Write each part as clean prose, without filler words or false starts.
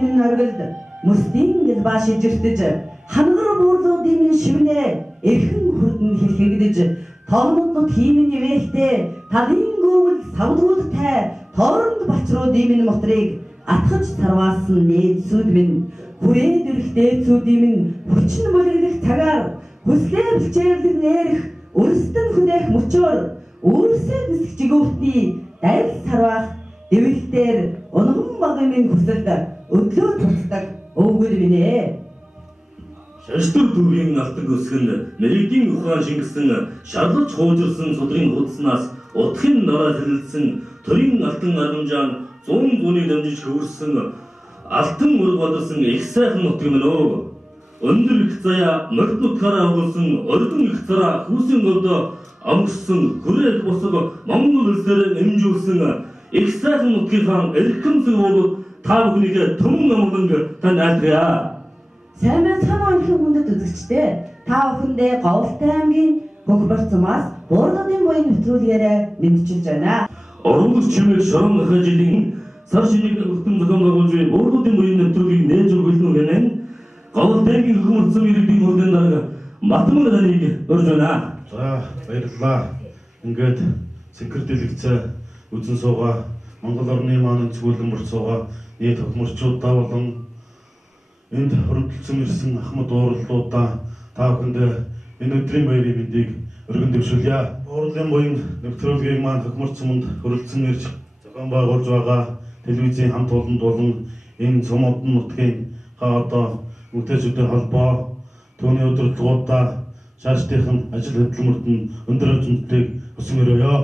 буйнын оргилд мөстийн гэлбаа шижиртэж хангар буурлуудын минь шивнэ эрхэн хүрдэн хэлхэгдэж тоогнууд хиймэн нэвэхтэй талын гүмэл савдгуудтай тооронд бачруудын минь мотрыг атгаж тарваасан нээдсүүд минь хүрээд ирэхтэй цүүдийн минь хүчин бүлэглэх цагаар хүслээ бэлчээрлэх нэрх өрстөн хүнэх мөчөөр өөрсөө нисгчгүүртний дайл сарвах дэвэлтээр унган багын минь хүсэлд өглөө туцдаг өвгөл минь ээ. Шаштар дүүрийн алтан өсгөнд нэрийн ухаан шингэсэн шарлаж хуужирсан судрын худснаас утхын нараа хэлэлсэн төрийн алтан аргамжаан 100 гүний дамжиж хөвөрсөн алтан мөрөг бодсон их сайхан нутг минь өө. Өндөр их заяа морд нутгаараа өгүүлсэн ордон их цараа хүүсийн говдоо амгсан хүрээлх босог Монгол улсээр эмжүүлсэн их сайхан нутгийнхаа эрхэм зөвлөд та бүхнийг түмэн амгаланг танд айлтгая. Сайн цаанаа их хүндэт үзэгчтэй та бүхэндээ Говьтай аймгийн Хөхмөрт цумаас буурлуудын буйн нэвтрүүлгээрээ мэдчилж байна. Орон чимэг шорон хажилын сар шинийг өртөн зохион байгуулж буй буурлуудын буйн нэвтрүүлгийг нээж өгүүлнэ гэнэ. Говьтай Хөхмөрт цум иргэдийн хурлын дарга Матмар таныг урьж байна. За баярлалаа. Ингээд сэнхэр дэлгэцээ үзэн суугаа Монгол орны маань цэгүүлэн бурцуугаа нийт хөхмөрчүүдээ болон энд хөрөнгөлцөн ирсэн ахмад уурлуудаа та бүхэндээ энэ өдрийн баярын мэндийг өргөн дэвшүүлье. Буурлуудын буйн нэвтрүүлгийг маань хөхмөрт цуманд хөрөлдсөн ирж зохион байгуулж байгаа телевизийн хамт олонд болон энэ цумуудын нутгийн одоо мөнхөдийн холбоо түүний удирдлагуудаа шаардлагын ажил хөдөлмөрт нь өндөр хэмжээтэй өсөн өрөөё.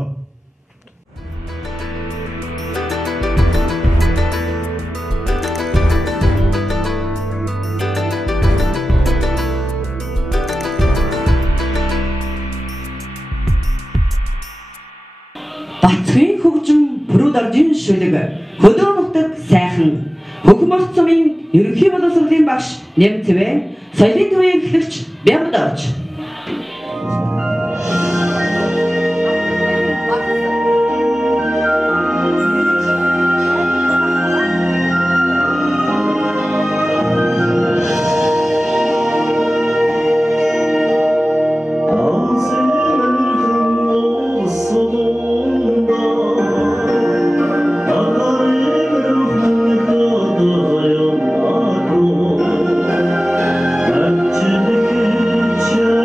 Батцгийн хөгжим бүрүүдардын шүлэг хөдөө нутаг сайхан Хөхмөрт цумын ерөнхий боловсролын багш Нэмцвэ соёлын төвийн эхлэгч Бямдавч. Thank you.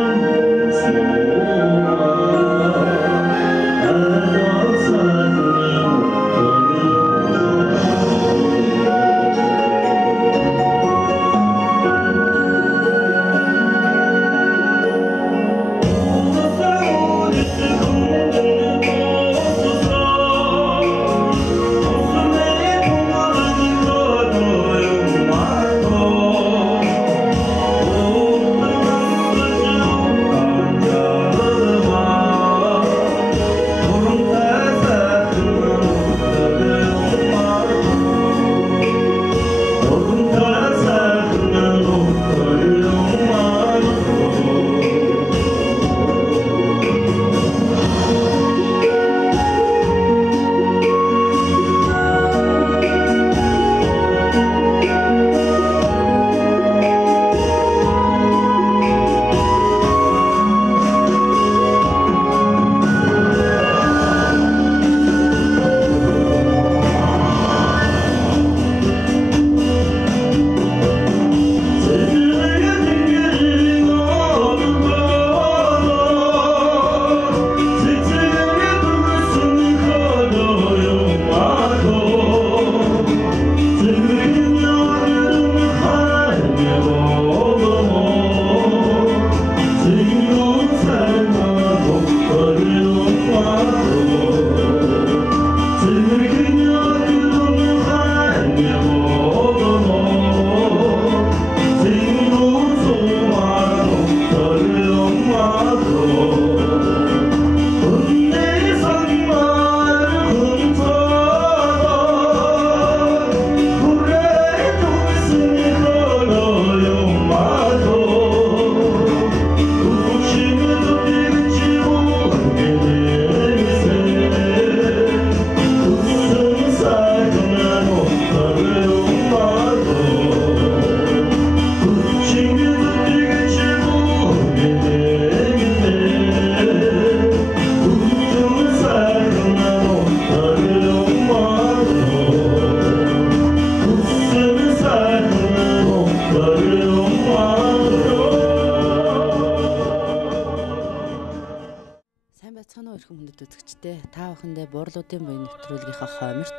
өршгөн хүндэт үзэгчтэй та бүхэндээ буурлуудын буйн нэвтрүүлгийнхаа хойморт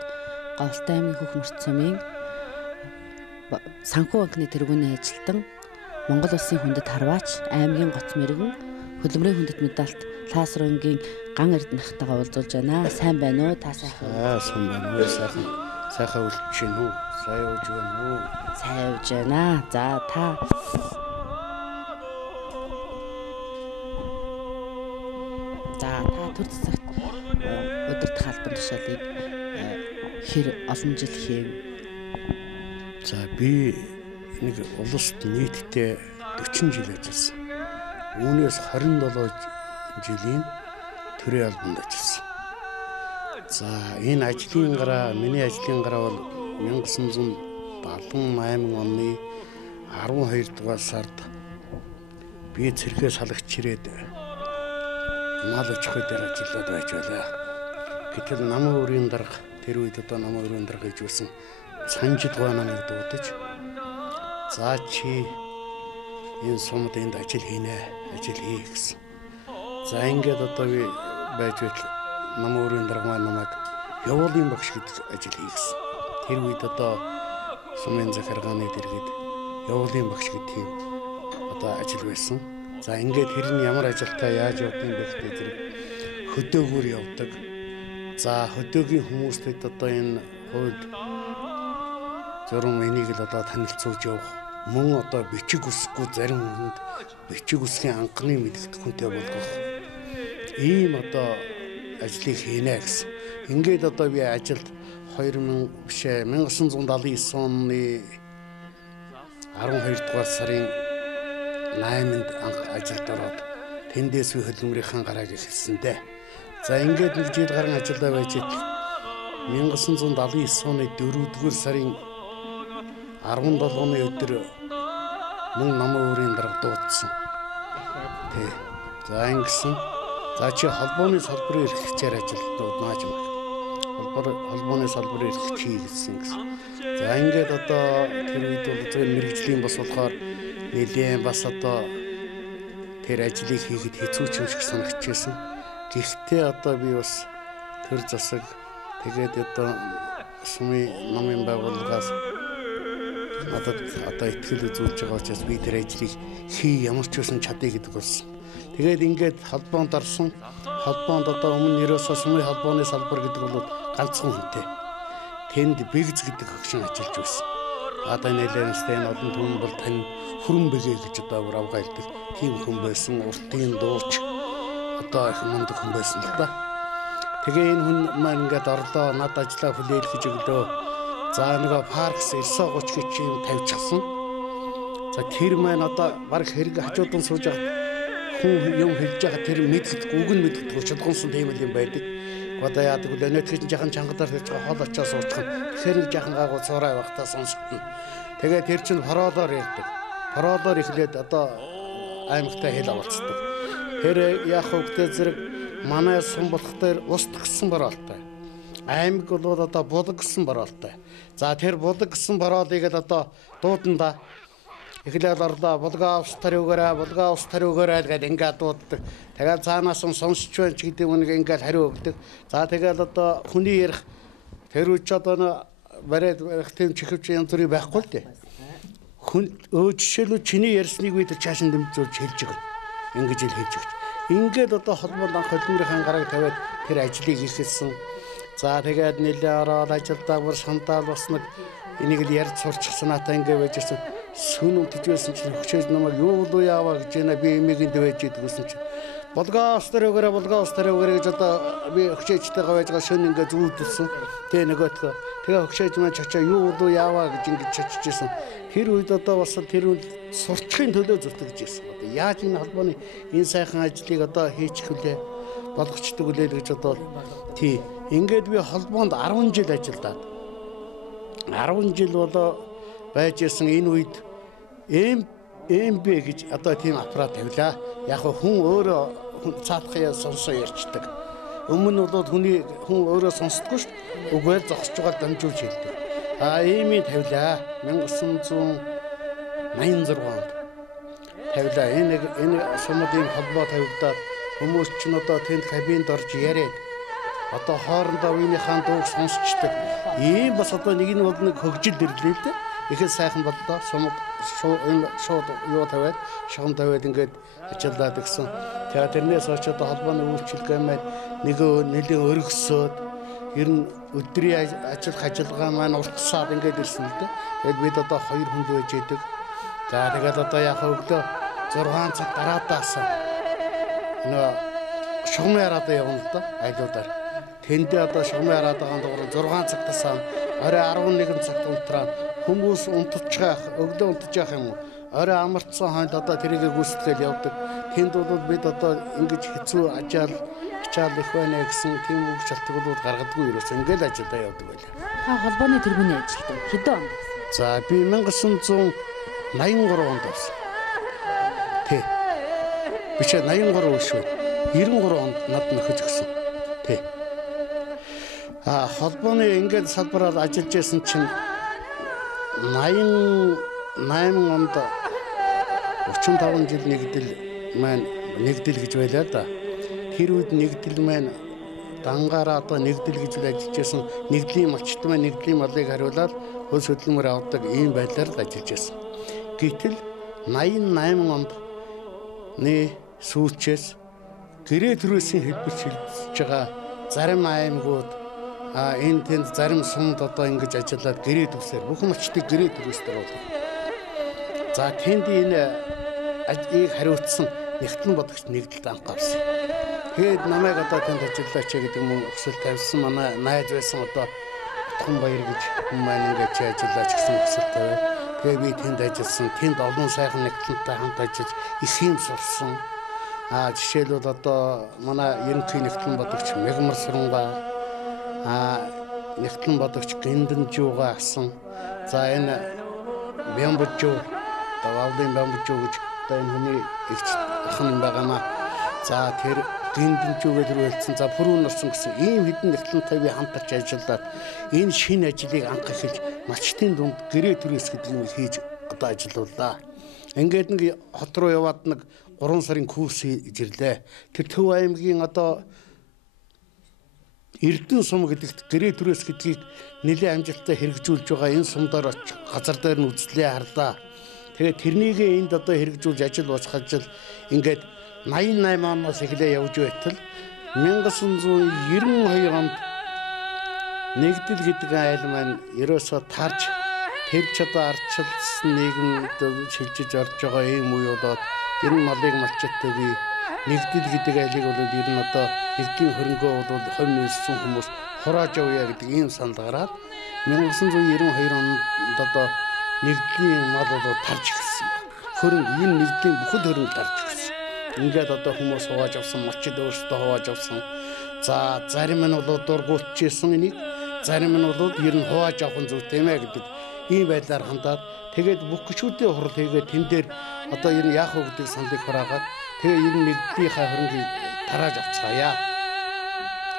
Говьтай аймгийн Хөхмөрт сумын санхүү банкны тэргүүний ажилтан Монгол улсын хүндэт харваач аймгийн гоц мэрэгэн хөлбөмбөрийн хүндэт медальт Лаасрынгийн ган эрдэнэхтэйгээ уулзуулж байна. Сайн байна уу? Та сайхан. Сайн байна уу? Сайхан үлдэж байна уу? Сайн явж байна уу? Сайн явж байна. За та төр засагт удирдах албан тушаалыг хэр олон жил хийв? За би нэг улсад нийтдээ 40 жил ажилласан. Үүнээс 27 жилийн төрийн албанд ажилласан. За энэ ажлын гараа, миний ажлын гараа бол 1978 оны 12 дугаар сард би цэрхээ салгаж ирээд мал аж ахуй дээр ажиллаад байж байлаа. Гэтэл намын өрийн дарга тэр үед одоо намын өрийн дарга гэж байсан Санжид гоо намайг дуудаж за чи энэ сумд энд ажил хийнэ, ажил хий гэсэн. За ингээд одоо би байж байтал намын өрийн дарга маань намайг явуулын багш гэдэг ажил хий гэсэн. Тэр үед одоо сумын захиргааны дэргэд явуулын багш гэдэг тийм одоо ажил байсан. За ингээд тэр нь ямар ажилтаа яаж явдаг юм бэ гэдэг зэрэг хөдөөгөр явдаг. За хөдөөгийн хүмүүстэд одоо энэ хууль зурм энийг л одоо танилцуулж явах. Мөн одоо бичиг үсэхгүй зарим хүнд бичиг үсгийн анхны мэдгэдэгхүүнтэй болгох. Ийм одоо ажлыг хийнэ гэсэн. Ингээд одоо би ажилд 1979 оны 12 дугаар сарын 8-нд анх ажилд ороод тэндээс би хөлбөмбөрийнхаа гарааг эхэлсэндээ. За ингээд нэг жил гарan ажиллаа байж ит 1979 оны 4-р сарын 17-ны өдөр мөн намын өрийн дарга дуудсан. Тэ. За ингэсэн. За чи холбооны салбарын эрхлэгчээр ажилд дууднаач юм. Холбооны салбарын эрхлэгч хийсэн гэсэн. За ингээд одоо тэр үед бол зөвхөн мэрэгжлийн бас болохоор нэлээд бас одоо тэр ажлыг хийхэд хэцүү ч юм шиг санагдчихсэн. Гэхдээ одоо би бас төр засаг тэгээд одоо сумын намын байгууллагаас одоо ихтгэл үзүүлж байгаа учраас би тэр ажлыг хий ямар ч байсан чадъя гэдэг болсон. Тэгээд ингээд холбоонд орсон. Холбоонд одоо өмнө нэрөөсөө сумын холбооны салбар гэдэг бол ганцхан хүнтэй. Тэнд бэгз гэдэг хөгшин ажиллаж байсан. Одоо нэлээстэй энэ олон түмэн бол тань хүрэн бэгээ гэж одоо бүр авгаалдаг тийм хүн байсан. Уртын дууч одоо их мундаг хүн байсан л да. Тэгээ энэ хүн маань ингээд орлоо над ажлаа хүлээлгэж өглөө. За нөгөө паркс 930 гэж юм тавьчихсан. За тэр маань одоо баг хэрэг хажуудан сууж байгаа хүн юм хэлж байгаа тэр мэдгэдэг үг нь мэдгэдэг чулгансан тийм л юм байдаг. Одоо яадаг вэ? Өнөөдөр чинь жахан чангадаар хэлж байгаа хол очоо суучхан. Тэгэхээр нэг жахан гаагуй цуурай байхдаа сонсгоно. Тэгээд тэр чинь паролоор ярьдаг. Паролоор ихлээд одоо аймагтай хэл авалцдаг. Тэр яах вэ зэрэг манай сум болох дээр ус тгсэн паролтой. Аймаг бол одоо булаг гэсэн паролтой. За тэр булаг гэсэн паролыг л одоо дууданда эхлээд орлоо булгаа ус тариугаараа гэдэг ингээд дууддаг. Тэгээд цаанаас нь сонсч байна ч гэдэг үнийг ингээд хариу өгдөг. За тэгээд одоо хүний ярих тэр үуч одоо барайд тийм чихвч янз бүрийн байхгүй л дээ. Хүн жишээлбэл чиний ярьсныг бид чааш нь дэмжүүлж хэлж байгаа. Ингэж л хэлж өгч. Ингээд одоо холбоонд анх хөлбөмбөрийн гарааг тавиад тэр ажлыг хийсэн. За тэгээд нэлээ ороод ажилдаа бүр шантаал бас нэг энийг л ярьж сурчихсан натаа ингээд байж ирсэн. Сүн үтж байсан чинь хөчөөж намайг юу л яаваа гэж байна би эмигэнд байж идэг гэсэн чинь булгаа ус таригаараа гэж одоо би хөчөөжтэйгээ байж байгаа шөн ингээд зүүдэлсэн. Тэ нөгөөтгөө тэгээ хөчөөж маань чачаа юу л яаваа гэж ингээд чачижсэн. Тэр үед одоо бас тэр үед сурчхын төлөө зүтгэж ирсэн. Одоо яаж энэ холбооны энэ сайхан ажлыг одоо хийчих вүлээ болгочдөг үлээ гэж одоо тий ингээд би холбоонд 10 жил ажиллаад 10 жил болоо байж ирсэн. Энэ үед МБ гэж одоо тийм аппарат тавилаа. Яг хүн өөрөө цаатхаа сонсоо ярьцдаг. Өмнө нь бол хүн өөрөө сонсдоггүй шүү дээ. Үгээр зогсож байгаа дамжуулж хэлдэг. Иймийн тавилаа. 1986 онд тавилаа. Энэ сумын холбоо тавигдаад Хүмүүс ч одоо тэнд кабинд орж яриад одоо хоорондоо үеийнхээ дууг сонсчдаг. Ийм бас одоо нэг нь бол нэг хөгжил ирлээ л дээ. Ихэд сайхан боллоо. Сумаг шууд юу тавиад, шугам тавиад ингээд ажиллаад гисэн. Тэгээ тэрнээс хойш одоо холбооны үйлчилгээ маань нэлийн өргөсөөд ер нь өдрийн ажиллагаа маань уртсаад ингээд ирсэн л дээ. Тэгээд бид одоо 2 хүн л байж идэг. За тэгээд одоо яг өглөө 6 цаг дараадаас шугамын хараад явна л да айлуудаар. Тэндээ одоо шугамын хараад байгаа дугаар 6 цагтаас орой 11 цагт унтраа хүмүүс өглөө унтж явах юм уу? Орой амарцсан хойд одоо тэрийг гүйцэтгэл явдаг. Тэнд бол бид одоо ингэж хэцүү ачаал их байна гэсэн тийм үг шалтгаалууд гаргадаггүй ерөөс ингээл ажилдаа явдаг байлаа. Та холбооны тэргүүний ажилтан хэдэн онд? За би 1983 онд байсан. Тэ. Биш 83 биш үү? 93 онд над нөхөж гисэн. Тэ. Холбооны ингээд салбараар ажиллаж байсан чинь 88 онд 35 жил нэгдэл гэж байлаа да. Тэр үед нэгдэл маань дангаараа одоо нэгдэл гэж ажиллаж байсан нэгдлийн малчт маань нэгдлийн малыг хариулаад хөлс хөдөлмөр авдаг ийм байдлаар л ажиллаж байсан. Гэтэл 88 онд сүүлчээс гэрээ төрөөсийн хэлбэр шилжиж байгаа зарим аймагуд энэ тэнд зарим сумд одоо ингэж ажиллаад гэрээ төсөөр бүх малчтыг гэрээ төрөөсдөр болов. За тэнд энэ ажлыг хариуцсан нэгтлэн бодогч нэгдэлд анхаарсан. Тэгээд намайг одоо тэнд ажиллаач гэдэг мөн өсөл тавьсан манай найз байсан одоо Утхан Баяр гэж хүн маань ингэж ажиллаач гэсэн өсөл тавиад тэгээд би тэнд ажилласан. Тэнд олон сайхан нэгтлэнтэй хамт ажиллаж эсхийм сурсан. Жишээлбэл одоо манай ерөнхий нэгтлэн бодогч Мегмар Сүрэнга нэгтлэн бодогч Гиндэнжууга асан. За энэ Бямбужуу одоо Валдын Бямбужуу гэж одоо энэ хүний эгч ах юм байгаамаа. За тэр Гиндэнжуугээ төрүүлсэн. За Пүрүүн орсон гэсэн ийм хэдэн нэгтлэнтэй би хамтарч ажиллаад энэ шинэ ажлыг анх эхэлж малчтын дунд гэрээ төрөөс гэдэг юм хийж одоо ажиллауллаа. Ингээд нэг хот руу яваад нэг 3 сарын курс ирлээ. Тэр Төв аймгийн одоо Эрдэнэ сум гэдэгт гэрээ төрөөс гэдгийг нэлээд амжилттай хэрэгжүүлж байгаа энэ сумдаар газар дээр нь үзлээ харлаа. Тэгээд тэрнийгээ энд одоо хэрэгжүүлж ажил босгож ингээд 88 оноос эхлээ явж байтал 1992 онд нэгдэл гэдэг айл маань ерөөсөө тарж тэрч одоо ардчилсан нийгэмд шилжиж орж байгаа ийм үе болоод ер нь малыг малчтдаг нэгдэл гэдэг айлыг бол ер нь одоо эрдийн хөрөнгөө бол хувь нээсэн хүмүүс хурааж явъя гэдэг ийм санал гараад 1992 онд одоо нэгдлийн мал бол тарж ирсэн. Хөрөнгө энэ нэгдлийн бүхэл хөрөнгө тарж ирсэн. Ингээд одоо хүмүүс хувааж авсан, малчид өөрсдөө хувааж авсан. За зарим нь бол дургуутчихсан энийг, зарим нь бол ер нь хувааж авах нь зүйтэй мэ гэдэг ийм байдлаар хандаад тэгээд бүх гүшүүдийн хурал хийгээд тэн дээр одоо ер нь яах вэ гэдэг саналыг хараагаад тэгээ ер нь нэгдлийнхаа хөрөнгийг тарааж авцгаая.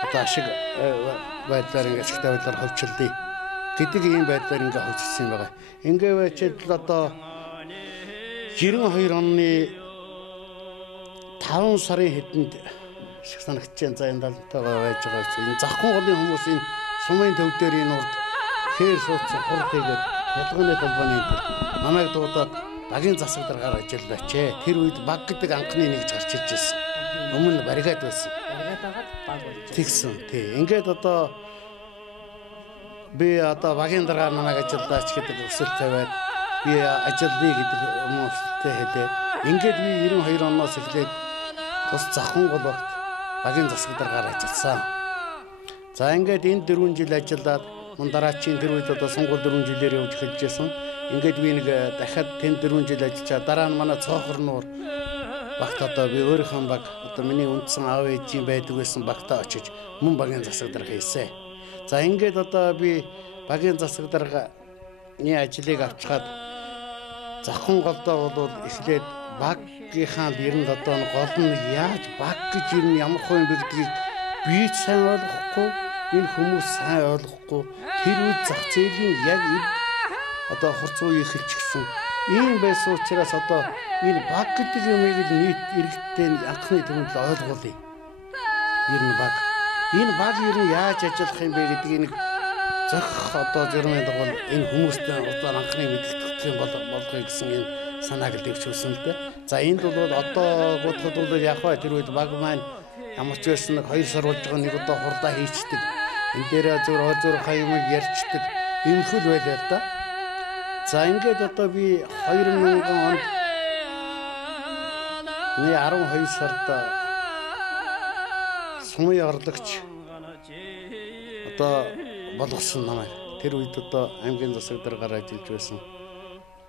Одоо ашиг байдлаар ингээд ашигтай байдлаар хөвчлөе гэдэг ийм байдлаар ингээд хөвчсөн юм байна. Ингээд байчаад одоо 92 оны 5 сарын хэдэнд шиг санагдчихээн. За энэ талантайгаа байж байгаа ч энэ завхан голын хүмүүс энэ сумын төв дээр энэ урд хээр суудсан хурд хийгээд ялгааны холбооны намайг дуудаад багийн засаг дараагаар ажиллаач. Тэр үед баг гэдэг анхны нэгж гарч ирж байсан. Өмнө баригад байсан. Баригад байгаад баг болж. Тэгсэн. Тий. Ингээд одоо би одоо багийн дараагаар намайг ажиллаач гэдэг өсөлт тавиад би ажиллая гэдэг хүмүүстээ хэлээд ингээд би 92 оноос эхлээд тус завхан гологт багийн засаг дараагаар ажилласан. За ингээд энэ 4 жил ажиллаад дараачийн тэр үед одоо сонгуул 4 жилээр явж эхэлжсэн. Ингээд би нэг дахиад тэнд 4 жил ажиллаа. Дараа нь манай цоохор нуур багт одоо би өөрийнхөө баг одоо миний үндсэн аав ээжийн байдаг байсан багтаа очиж мөн багийн засаг дарга хийсэн. За ингээд одоо би багийн засаг даргааны ажлыг авчихад завхан голдоо бол эхлээд багийнхаа ер нь одоо гол нь яаж баг гэж ер нь ямар хувийн бэлдгийг би ч сайн ойлгохгүй, энэ хүмүүс сайн ойлгохгүй. Тэр үед зах зээлийн яг одоо хурц үе эхэлчихсэн. Ийм байсан учраас одоо энэ баг гэдэг юмыг нийт иргэдтэй анхны төвөнд ойлгуулъя. Ер нь баг. Энэ баг ер нь яаж ажиллах юм бэ гэдгийг нэг зөх одоо жирмэд бол энэ хүмүүстэй одоо анхны мэдээлэх юм болгоё гэсэн энэ санааг л дэвшүүлсэн л дээ. За энд бол одоо бодоход бол яг бай тэр үед баг маань ямар ч байсан нэг 2 сар болж байгаа нэг одоо хурлаа хийчдэг. Энд дээр зур хаymыг ярьчдаг. Иймхэл байлаа л да. За ингээд одоо би 2000 онд 12 сард сумын орлогч одоо болгосон намайг. Тэр үед одоо аймгийн засаг даргаар ажиллаж байсан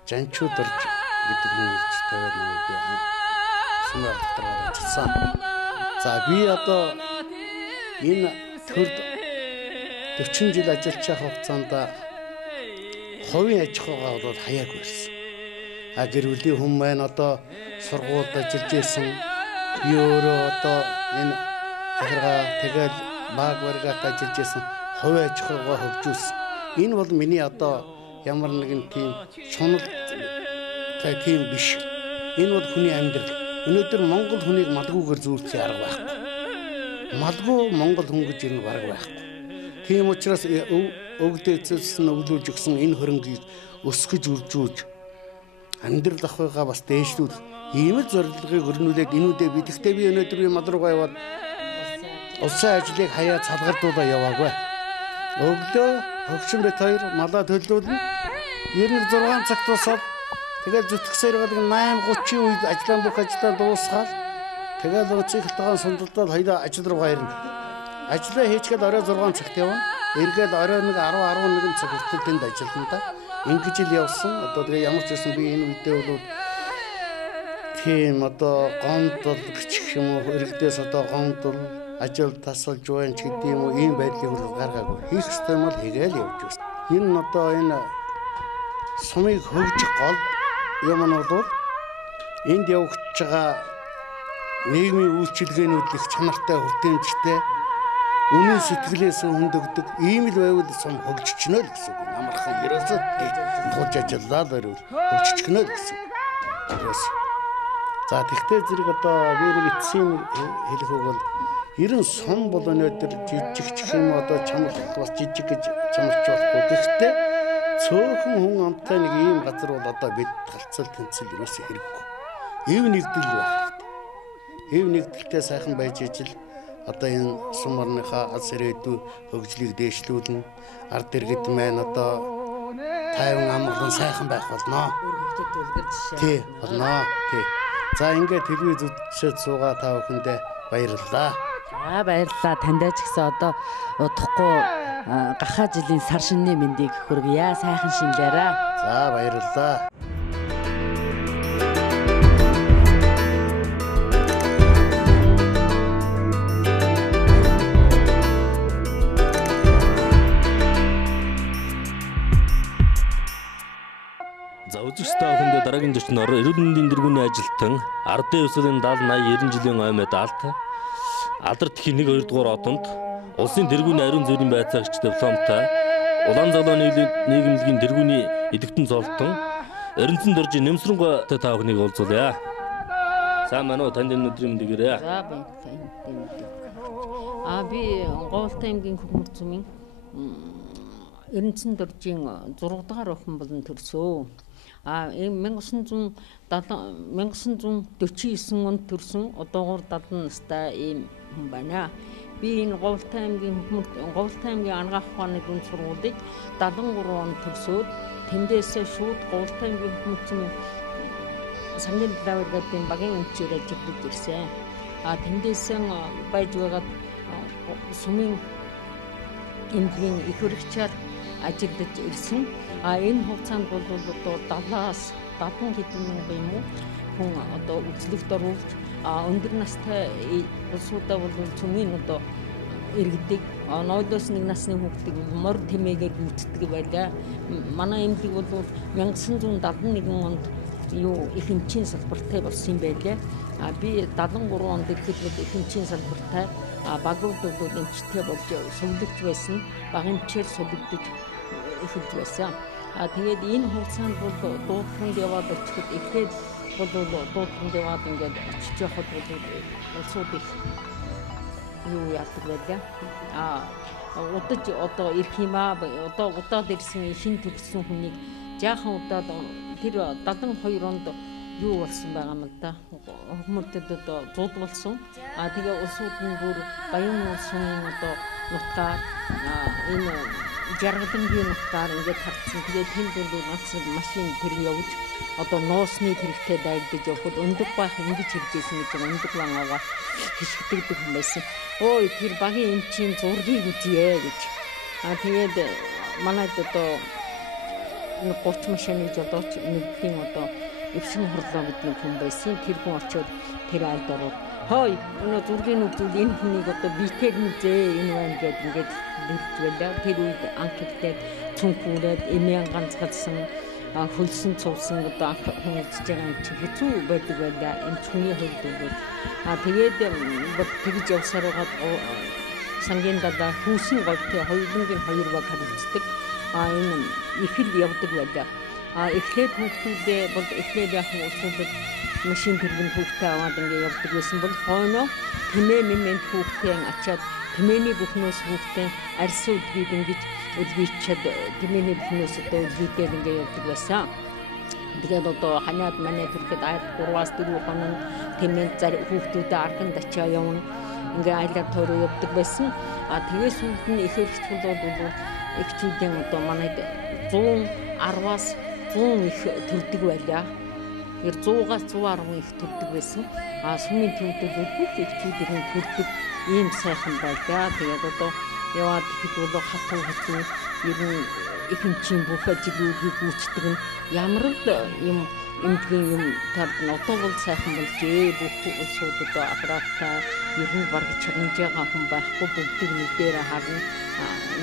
Жанчууд орж гэдэг хүн ирж тавиад намайг би сумын орлогч даргаар ажилласан. За би одоо энэ төрд 40 жил ажиллаж байгаа хугацаанд хувийн аж ахуйгаа бол хаяагүй байсан. Гэр бүлийн хүмүүс маань одоо сургуульд ажиллаж байсан. Би өөрөө одоо энэ захиргаа тэгэл баг баригат ажиллаж байсан. Хувийн аж ахуйгаа хөгжүүлсэн. Энэ бол миний одоо ямар нэгэн тийм шунал тийм биш. Энэ бол хүний амьдрал. Өнөөдөр Монгол хүнийг малгүйгээр зүүрчих арга байхгүй. Малгүй Монгол хүн гэж ирнэ бараг байхгүй. Тийм учраас өвгдөө эцэлсэн өглөөж өгсөн энэ хөрөнгийг өсгөж үржүүлж амьдрал ахуйгаа бас дээшлүүлэх ийм л зорилгыг өрнүүлээд энүүдээ бидэхдээ би өнөөдөр би мал руугаа яваад улсын ажлыг хаяа цалгардуулаа яваагүй. Өглөө хөгшин бит 2 малаа төлөвлөлнө. 96 цагт тусаад тэгэл зүтгэсээр гал 8:30 үед ажлаа бүх ажлаа дуусгаад тэгэл өцөг хатгаан сундалдаад хоёлаа ажил руугаа ирнэ. Ажлаа хийчихэл орой 6 цагт явна. Эргээд орой 10-11 цаг хүртэл тэнд ажиллана да. Ингэж л явсан. Одоо тэгээ ямар ч байсан би энэ үедээ бол тийм одоо гомдол гэх юм уу иргэдээс одоо гомдол ажил тасалж байна ч гэдэг юм уу ийм байдлыг бол гаргаагүй. Хийх ёстой юм бол хийгээл явж байна. Энэ одоо энэ сумыг хөгжих гол юм нь бол энд явагдаж байгаа нийгмийн үйлчилгээнүүд их чанартай хүртээмжтэй үнэн сэтгэлээс хөндөгдөг ийм л байвал сум хөгжчихнө л гэсэн үг. Амархан ерөөсөө тулж ажиллаад байвал хөгжчихнө л гэсэн. За тэгтээ зэрэг одоо би нэг эцсийн хэлэх үг бол 90 сум бол өнөөдөр жижигч юм одоо чамлах бас жижиг гэж чамлах болохгүй. Гэхдээ цөөхөн хүн амтай нэг ийм газар бол одоо бид талцал тэнцэл ерөөсөө хэрэггүй. Эв нэгдэл байх. Эв нэгдэлтэй сайхан байж ижил одоо энэ сум орныхаа алс ирээдүй хөгжлийг дээшлүүлнэ. Ард иргэд маань одоо тайван амгалан сайхан байх болно. Хөгжөлт үлгэр жишээ. Тий, болно. Тий. За ингээд телевиз үзчихэд суугаа та бүхэндээ баярлалаа. За баярлалаа. Тандаа ч гэсэн одоо удахгүй гахаа жилийн сар шинэний мэндийг хүргье. Сайхан шинэлээрээ. За баярлалаа. За үзэгч та бүхэндээ дараагийн зочноор эрүүл мэндийн дэргүүний ажилтан ардын өсвөлийн 70 80 90 жилийн ой медальт алдарт их 1-2 дугаар одонд улсын дэргүүний ариун зүрийн байцаагч дипломтой улаан залуу нийгэмлэгийн дэргүүний идэвхтэн золтон Эренцэн дөрж нэмсрэнгой та бүхнийг уулзуулъя. Сайн байна уу? Танд энэ өдрийн мэндэгээрээ. За баярлалаа. Би Говьлтай аймгийн Хөхмөрт сумын Эренцэн дөржийн 6 дугаар охин болон төрсөө. 1949 онд төрсөн одоогоор 70 настай ийм хүн байна. Би энэ Говьлтай аймгийн ангаах ухааны дунд сургуулийг 73 онд төрсөөд тэндээсээ шууд Говьлтай аймгийн Хөхмөрт сумын сангийн дааврын багийн өмчөөр ажиллаж ирсэн. Тэндээсээ байж байгаад сумын эмнэлгийн их хөрөгчөөр ажиллаж ирсэн. Энэ хугацаанд бол одоо 70-аас 70 хэдэн мянган юм уу хүн одоо үзлэгт оруулж өндөр настай улсуудаа бол цөмийн одоо иргэдэг 0-1 насны хүүхдийг мор тэмээгээр гүйцэтгэж байлаа. Манай эмнэлэг бол 1971 онд их хэмжээний салбартай болсон юм байлаа. Би 73 онд ирэхэд их хэмжээний салбартай багууд эмчтэй болж сувлэгч байсан. Баг эмчээр сувлэгдэж эхэлж байсан. Тэгээд энэ хугацаанд бол дуудлаханд яваад очиход эхлээд бол дуудлаханд яваад ингээд очиж явахад бол улсууд их юу яадаг байлаа. Удаж одоо ирэх юм аа. Одоо удаад ирсэн шин төгссөн хүнийг жаахан удаад тэр 72 онд юу болсон байгаа юм л да. Хөрмөртөд одоо зуудвалсан. Тэгээ улсууд нь бүр баян улсын одоо нутгаар энэ жаргалангийн нутгаар ингээд харцсан. Тэгээ тэнд бол ганц машин тэр явж одоо ноосны хэрэгтэй дайгдаж явхад өндөг байх ингэж хэлжсэн гэж өндөг лангаа хишгдэгдэг юм байсан. Ой тэр багийн эмчийн зургийг үзье гэж. Тэгээд манайд одоо 30 машины жолооч нэгдлийн одоо эвшин хурлаа гэдэг хүн байсан. Тэр хүн очиод тэр айлд ороод хой өнөө зургийг үзвэл энэ хүнийг одоо битээр мүзээ энэ байна гэд ингээд хэлж байлаа. Тэр үед анхлаад цүнхүүрээд эмээн ганцгалсан хөлсөн цувсан одоо анх хүн үзэж байгаа юм чи хэцүү байдаг байлаа. Эмч хүний хувьд бол тэгээд тэгж явсаар байгаа сангийн дада хүүсэн говьтэй хоёулангийн хоёр баг харилцдаг. Энэ их л явдаг байлаа. Эхлээд хүүхдүүдээ бол эхлээд яг улсуудад машин тэргэн хүүхдээ аваад ингээд явдаг байсан бол хойноо тэмээ мэмэнд хүүхдээ ачаад тэмээний бүхнөөс хүүхдээ арьс үлгийг ингэж үлгийчээд тэмээний бүхнөөс одоо үлгийдээр ингээд явдаг байсан. Тэгээд одоо ханаад манай төрхэд 3-4 хоног тэмээнд хүүхдүүдээ арганд ачаа явна. Ингээ айлаар тойроо явдаг байсан. Тэгээс үүд нь их өргөцгөл бол эхчүүдийн одоо манайд 110-аас 100 их төрдөг байлаа. Тэр 100-аас 110 их төрдөг байсан. Сүмийн төвд бол бүх эхчүүдийн төрдөг ийм сайхан байлаа. Тэгээд одоо яваад ихэд бол хатуу хэцүү ер нь ихэнчийн бүх ажлуудыг гүйцэтгэх нь ямар л юм эмдгийн юм тард нь одоо бол сайхан болжээ. Бүх улсууд одоо аппараттай ер нь бараг чагнаж байгаа хүн байхгүй бүгдийг нүдээр харна.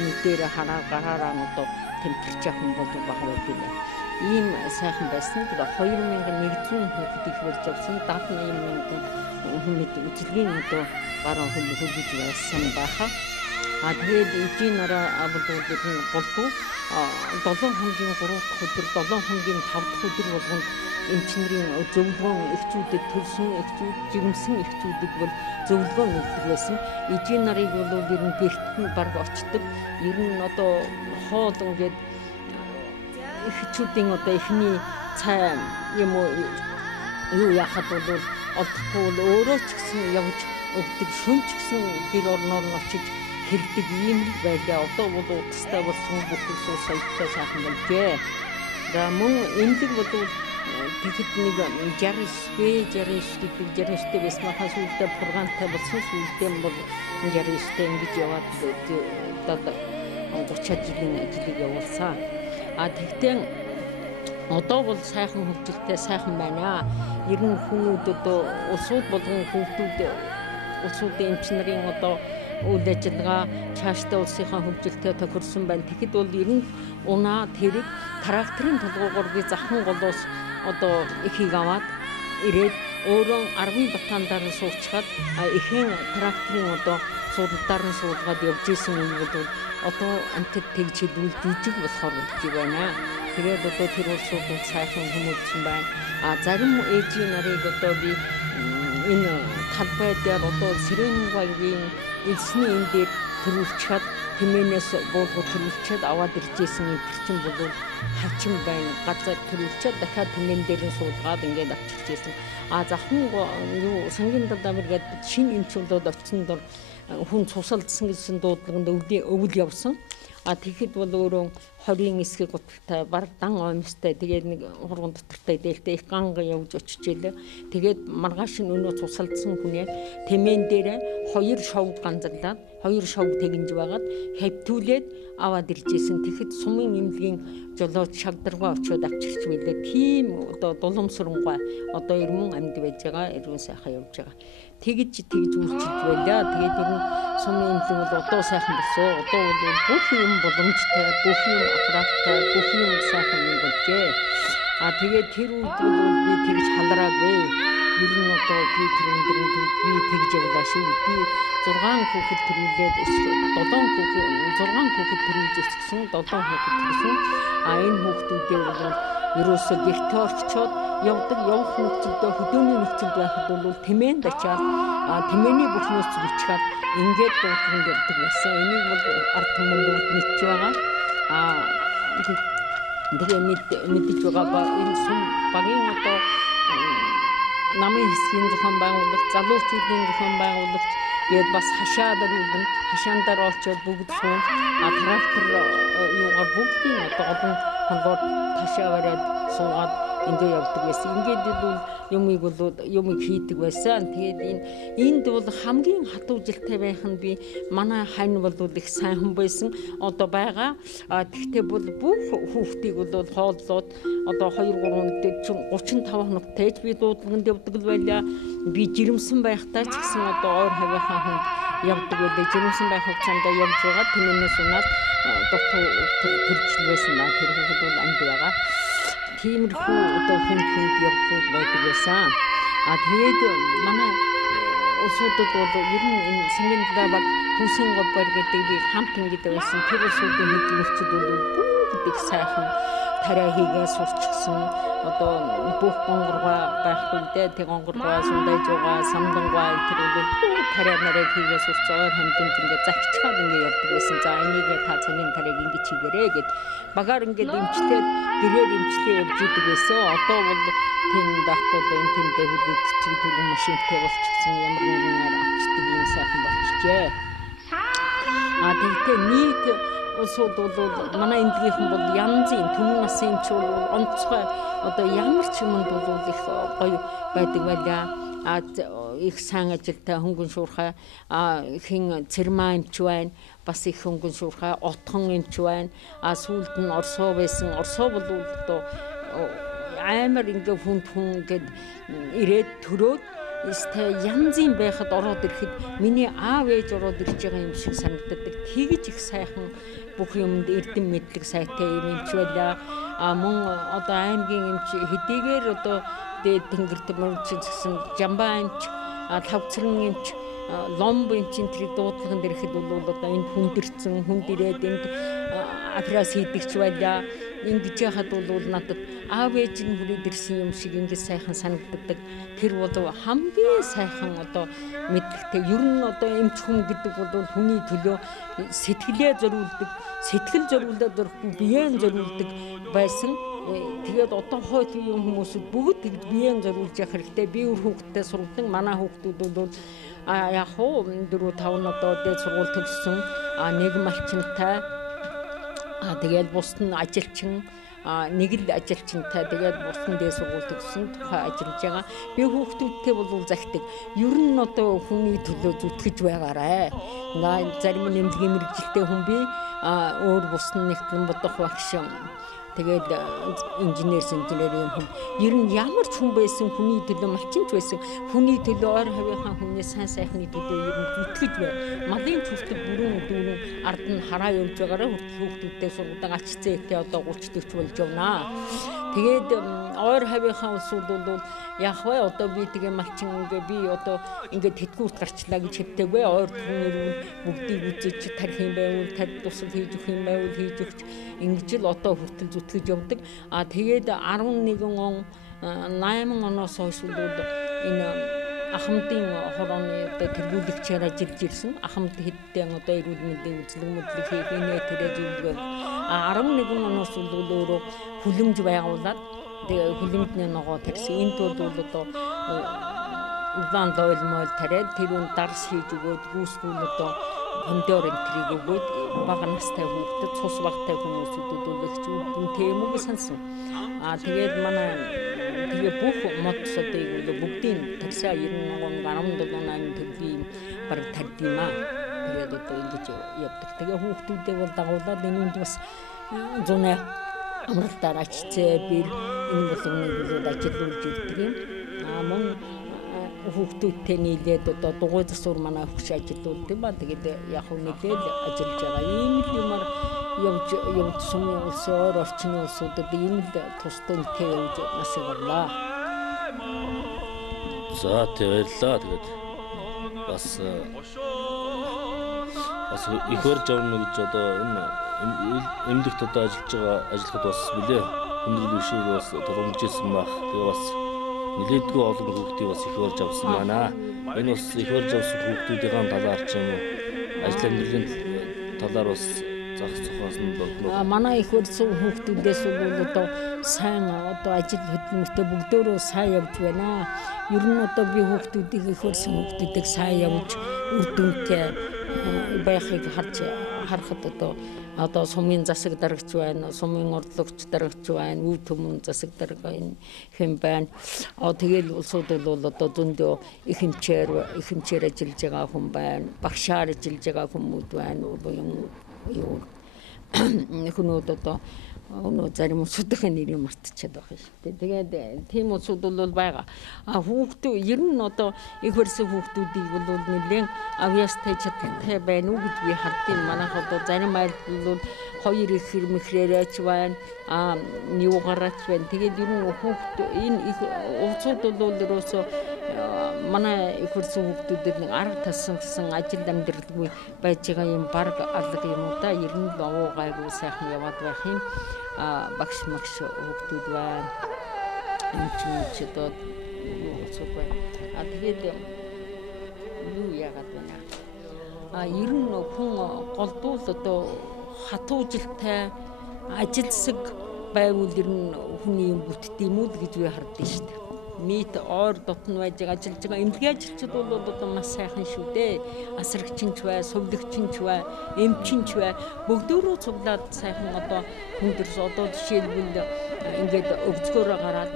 Нүдээр хараа гараараа одоо тэмтэрч хүн бол баг байдаг. Ийм сайхан байсан. Тэгээд 2100 хүүхэд их болж авсан. 70,000 хүмүүс үзлэгийн одоо баруун хөлөж байсан байхаа. Тэгээд эдийн нараа болдог 7 хоногийн 3 дахь өдөр 7 хоногийн 5 дахь өдөр болгонд эмчнэрийн зөвлөгөөн эхчүүдэд төрсөн эхчүүд жирэмсэн эхчүүдэд бол зөвлөгөөн өгдөг байсан. Эдийн нарыг бол ер нь гэрт нь барг очдог. Ер нь одоо хоол ингээд эхчүүдийн одоо эхний цай юм уу юу яхад бол олдохгүй бол өөрөө ч гэсэн явж өгдөг. Шүн ч гэсэн гэр орноор нь очиж хэлдэг юм байлаа. Одоо бол утастай болсон бүх зүйл саятай сайхан болжээ. За мөн эмнэлэг бол тэгэхэд нэг 69 байсан махаас үлдээ програмтай болсон сүлдээ бол 69-тэй ингэж яваад 30 жилийн ажлыг явуулсан. Тэгтээ одоо бол сайхан хөгжилтэй сайхан байна. Ер нь хүмүүд одоо улсууд болгон хүүхдүүд улсуудын эмч нарын одоо үйл ажиллагаа цаашдаа улсынхаа хөгжилтэй тохирсон байна. Тэгэхэд бол ер нь унаа тэрэг тракторын толгойгоор би захын голоос одоо ихийг аваад ирээд өөрөө 10 батандаар нь суучгаад ихэн тракторын одоо суудалдаар нь суулгаад явж исэн юм бол одоо амтд тэгж хэлвэл жижиг болохоор болж байна. Тэгээд одоо тэр улсууд сайхан хүмүүжсэн байна. Зарим ээжийн нарыг одоо би энэ талбай дээр одоо Сэрэн багийн элсний энэ дээр төрүүлчихэд тэмээнээс буулгад төрүүлчихэд аваад иржсэн энэ чинь бол хачин байна. Газар төрүүлчихэд дахиад тэмээн дээр нь суулгаад ингээд авчирч ирсэн. Захын юу сангийн дадамэр гэдэг шинэ эмч болоод очсон дор хүн цусалдсан гэсэн дуудлаганд өвөл явсан. Тэгэхэд бол өөрөө 20-ын эсрэг гуталтай баг дан оомстой тэгээд нэг хурган дотортой дээлтэй их ганга явж очиж илээ. Тэгээд маргааш нь өнөө цусалдсан хүнээ тэмээн дээр 2 шовг ганзарлаад 2 шовг тэгнж байгаад хавтүүлээд аваад иржсэн. Тэгэхэд сумын эмнэлгийн жолооч шагдаргаа очиод авчирч билээ. Тийм одоо дулумсрангуй одоо ирмэн амьд байж байгаа, ирмэн сайхан явж байгаа. Тэгж үйлчилж байлаа. Тэгээд ер нь сумын эмнэлэг бол одоо сайхан болсон. Одоо бол бүх юм боломжтой, бүх юм аппараттай, бүх юм сайхан юм болжээ. Тэгээд тэр үед бол би тэгж халраагүй. Ер нь одоо би тэр өндөр би тэгж явлаа шүү. Би 6 хүүхэд төрүүлээд 6 хүүхэд төрүүлж өсгсөн, 7 хүүхэд төрсөн. Энэ хүүхдүүдээ бол ерөөсөө гэртээ орчоод явах нөхцөлдөө хөдөөний нөхцөл байхад бол тэмээнд очиад тэмээний бүхнээс зүгчгаад ингээд дуудлаганд явдаг байсан. Энийг бол ард түмэн бүгд мэдж байгаа. Тэгээ мэдж байгаа энэ сүм багийн одоо намын хэсгийн зохион байгуулагч, залуучуудын зохион байгуулагч гээд бас хашаа бариулна, хашаандаар олчоод бүгд суун трактор юугаар бүгдийн одоо олон хонгоор хашаа бариад суугаад ингээ явдаг байсан. Ингээд бол юмыг хийдэг байсан. Тэгээд энд бол хамгийн хатуу жилтэй байх нь би манай хань бол их сайн хүн байсан. Одоо байгаа. Тэгтээ бол бүх хүүхдийг бол хооллоод одоо 2-3 35 хоногтойж би дуудлаганд явдаг л байлаа. Би жирэмсэн байхдаа ч гэсэн одоо ойр хавийнхаа хүнд явдаг байлаа. Жирэмсэн байх хугацаанд явж байгаа. Тэмээнээс унаад дутуу төржил байсан. Тэр хүүхэд бол амьд байгаа. Тиймэрхүү одоо хүнд явдлууд байдаг байсан. Тэгээд манай улсуудад бол ер нь энэ Сэнгийн баг Хүсийн гобор гэдэг би хамт ингэдэг байсан. Тэр улсуудын хөдөлмөрчд бол бүгд их сайхан тариа хийгээ сурчсан. Одоо бүх гонгоргоо байхгүй дээ. Тэг гонгоргоо сундаж байгаа, самдангаа тэр бол бүгд тариа нарыг хийгээ сурцсан. Хамтанд ингээ загчаад ингээ явдаг байсан. За энийг та цагийн тариаг ингээ чигээрээ гэд багаар ингээ дэмжлээд гэрээр имчлээ явж идэг байсан. Одоо бол тийм байхгүй энэ тэмдээ хөлөөдчих дөрвөн машинтай болчихсон. Ямар нэгэн авчдаг юм сайхан болчихжээ. Тэгтээ нийт улсууд бол манай эндгийнхэн бол янзын түмэн насын ч бол онцгой одоо ямар ч юмд бол их гоё байдаг байлаа. Их сайн ажилтай хөнгөн шуурхай хин цэрмаа эмч байна. Бас их хөнгөн шуурхай отхон эмч байна. Сүүлд нь орсоо байсан. Орсоо бол одоо амар ингээ хүн гээд ирээд төрөөд янзын байхад ороод ирэхэд миний аав ээж ороод ирж байгаа юм шиг санагддаг. Тэгж их сайхан бүх юмд эрдэм мэдлэг сайтай юм ч байлаа. Мөн одоо аймгийн эмч хэдийгээр одоо тэнгэрт мөрч гэсэн жамбаа эмч, тавцрын эмч, ломб эмчийн тэр дуудлаганд ирэхэд бол одоо энэ хүндэрсэн хүнд ирээд энд операц хийдэгч байлаа. Ингэж яхад бол надад аав ээж нь хүрээд ирсэн юм шиг ингэж сайхан санагддаг. Тэр бол хамгийн сайхан одоо мэдлэгтэй. Ер нь одоо эмч хүм гэдэг бол хүний төлөө сэтгэлээ зориулдаг, сэтгэл зориулаад өрөхгүй биеэн зориулдаг байсан. Тэгээд одоо хойд үеийн хүмүүсүүд бүгд тэгж биеэн зориулж явах хэрэгтэй. Би өөр хүүхдтэй сургадаг. Манай хүүхдүүд бол яг хоо 4-5 одоо дээд сургууль төгссөн. Нэг малчинтай. Тэгээд бус нь ажилчин, нэг л ажилчинтай. Тэгээд бус нь дээд сургууль төгссөн. Тухай ажиллаж байгаа. Би хүүхдүүдтэй бол захидаг. Ер нь одоо хүний төлөө зүтгэж байгаарай. Зарим нэмлэгийн мэрэгжилтэй хүн би өөр бус нь нэгтлэн бодох багш. Тэгээд инженер юм хүн. Ер нь ямар ч хүн байсан хүний төлөө малчинч байсан. Хүний төлөө ойр хавийнхаа хүний сайн сайхны төлөө ер нь зүтгэж бай. Малын хүртэл бүрэн дүүрэн ард нь хараа явж байгаараа хүүхдүүдтэй сургадаг ачцээтэй одоо 30-40 болж явнаа. Тэгээд ойр хавийнхаа улсууд бол яг вэ одоо би тэгээ малчин ингээ би одоо ингээд тэтгэврт гарчлаа гэж хэвтэйгүй. Ойр түмнэр бүгдийг үзэж тарих юм байвал тарих тусал хийж өгөх юм байвал хийж өгч ингэж л одоо хүртэл зүтгэж явдаг. Тэгээд 11 он 8 оноос хойш бол энэ ахмадын хорооны одоо тэргүүлэгчээр ажиллаж ирсэн. Ахмад хэддэн одоо эрүүл мэндийн үзлэг мэдлэг хийх энэ тэрэ зүйлгээр 11 оноос бол өөрөө хүлэмж байгуулад тэгээ хүлэмжний ногоо тарьсан. Энд бол одоо улаан дойл мойл тариад тэрүүн дарс хийж өгөөд гүйсгүүл одоо кондор энтриг өгөөд бага настай хүүхдэд цус багтай хүмүүсүүдэд бол их тийм үг сансан. Тэгээд манай тэгээ бүх модсодыг бүгдийн тарьсаа 1917 төрлийн бараг тарьд юм аа. Тэгээд одоо ингэж явдаг. Тэгээ хүүхдүүдээ бол дагуулад энэнд бас зуны амралтаар ачцээ бэр энэ болгоныг бол ажиллуулж ирдэг юм. Мөн хүүхдүүдтэй нийлээд одоо дугуй засвар манай хөгш ажилуулдаг ба тэгээд яг үнэхээр ажиллаж байгаа. Ийм л юмар явж сумын улсын өөр орчны улсуудад ийм л тусдагтай явж насыг орлоо. За баярлалаа. Тэгээд бас их барьж авна гэж одоо энэ эмнэлэгт одоо ажиллахад бас нэлээ хүндрэл бишиг бас тулгамжсэн баг. Тэгээ бас нэлээдгүй олон хүүхдийг бас их барьж авсан байна. Энэ бас их барьж авсан хүүхдүүдийн талаар ч юм уу ажил амьдралын талаар бас зах зохиос нь болов. Манай их барьсан хүүхдүүдээс бол одоо сайн одоо ажил хөдөлмөртэй бүгдөө сайн явж байна. Ер нь одоо би хүүхдүүдийг их барьсан хүүхдүүдийг сайн явж үр дүнтэй байхыг харахад одоо сумын засаг дарагч байна, сумын орлогч дарагч байна, үе төмөн засаг дарга хэм байна. Тэгэл улсууд бол одоо зөндөө их хэмжээр ажиллаж байгаа хүн байна, багшаар ажиллаж байгаа хүмүүс байна. Юу хүнүүд одоо зарим улсуудын нэрийг мартчихад байгаа шүү дээ. Тэгээд тийм улсууд бол байгаа. Хүүхдүүд ер нь одоо их барьсан хүүхдүүдийг бол нэлээд авьяастай чадaltaй байна уу гэж би хардیں۔ Манайх одоо зарим айлд бол 2 их хэрмэхрээрээч байна, юугаараач байна. Тэгээд ер нь хүүхд энэ их улсууд бол ерөөсөө манай их барьсан хүүхдүүдэд нэг арга талсан гэсэн ажил амьдралгүй байж байгаа юм баг алга юм уу да. Ер нь л овоо гайгүй сайхан яваад байх юм. Багш хүүхдүүд байна. Эмчүүд одоо улсууд байна. Тэгээд юу яагаад байна? Ер нь хүн голдуул одоо хатуужилтай ажилсаг байвал ер нь хүний юм бүтдэг юм уу гэж би хардсан шүү дээ. Нийт ор дотн байж ажиллаж байгаа эмнэлгийн ажилчид бол одоо маш сайхан шүү дээ. Асрагчинч бай, сувлагчинч бай, эмчинч бай. Бүгдөө цуглаад сайхан одоо хүндэрс одоо жишээлбэл ингээд өвцгөөрөө гараад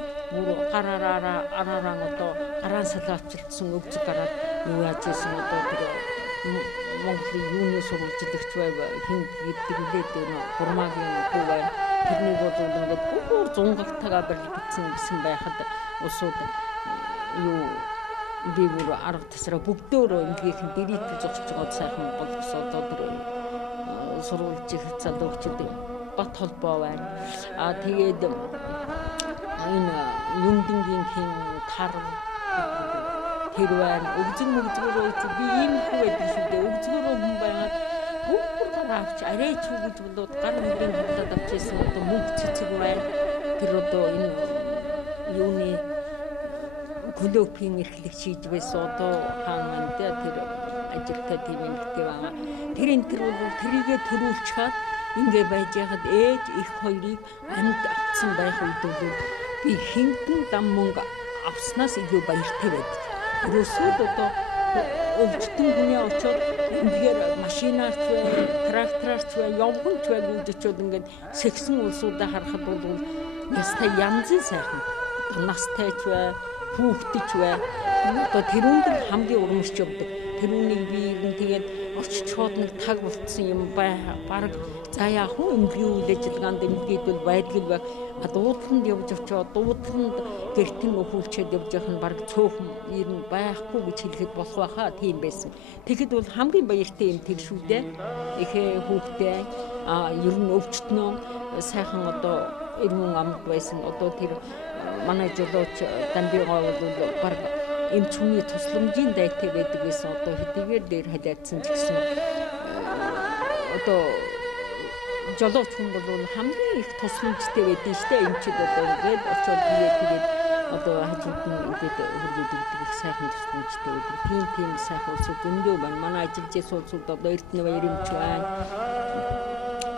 гараараа одоо гараан салаавчилсан өвцөг гараад юу яаж ийсэн одоо тэр Монголын юуны сурвалжлагч бай хин гэдэг лээ гурмаагийн хүү бай. Тэрнийг бол ингээд бүр зунгалтайгаар барилдсан гэсэн байхад улсууд юу би бүр арга тасраа бүгдөө эмнэлгийн дэрийтэл зогсож байгаа сайхан болгосоо одоо тэр сурвалж их залуучид бат холбоо байна. Тэгээд энэ юндингийн хин тар тэр байна. Өгзгөрөө би ийм хүү байдаг шүү дээ. Өгзгөрөө хүн байгаад бүр таравч арай ч үгэж болоод гар хөдөлгөөн хадаад авчихсан одоо мөнгө цэцэг байна. Тэр одоо энэ юуны клубын эрхлэгч хийж байсан одоо хаан мандаа тэр ажилтаа тийм эмэгтэй байгаа. Тэр энэ бол тэрийгэ төрүүлчихээд ингээ байж яхад ээж их хоёрыг амьд авцсан байх үед бол би хинтэн дам мөнгө авснаас илүү баяртай байдаг. Ерөөсөө одоо өвчтөн хүний очоод эндгээр машинаарч бай, трактораарч бай, явган ч байг гэж очоод ингээд сэгсэн улсуудаа харахад бол ястай янзын сайхан настайч бай, хүүхдэж бай. Одоо тэрүүнд хамгийн урамшиж явдаг. Тэрүүнийг би ер нь тэгээд очичоод нэг таг болцсон юм баг за яах вэ эмнэлгийн үйл ажиллагаанд эмнэлгээд бол байдгал баг дуудлаханд явж очоод дуудлаханд гэртэн өхүүлчээд явж явах нь баг цөөхөн ер нь байхгүй гэж хэлэхэд болох байхаа тийм байсан. Тэгэхэд бол хамгийн баяртай юм тэр шүү дээ. Эхээ хүүхдээ ер нь өвчтнөө сайхан одоо эрмэн амд байсан. Одоо тэр манай жолооч дамбигаа бол баг эмч хүний тусламжийн дайтай байдаг гэсэн одоо хэдийгээр дээр халиадсан ч гэсэн одоо жолооч хүн бол хамгийн их тусламжтай байдаг шүү дээ. Эмчид одоо ингээд очоод тэгээд одоо хажууд нь ингээд хөргөд өгдөг их сайхан тусламжтай байдаг. Тийм сайхан улсууд өндөө байна. Манай ажиллаж байсан улсууд одоо Эрдэнэ баяр эмч байна.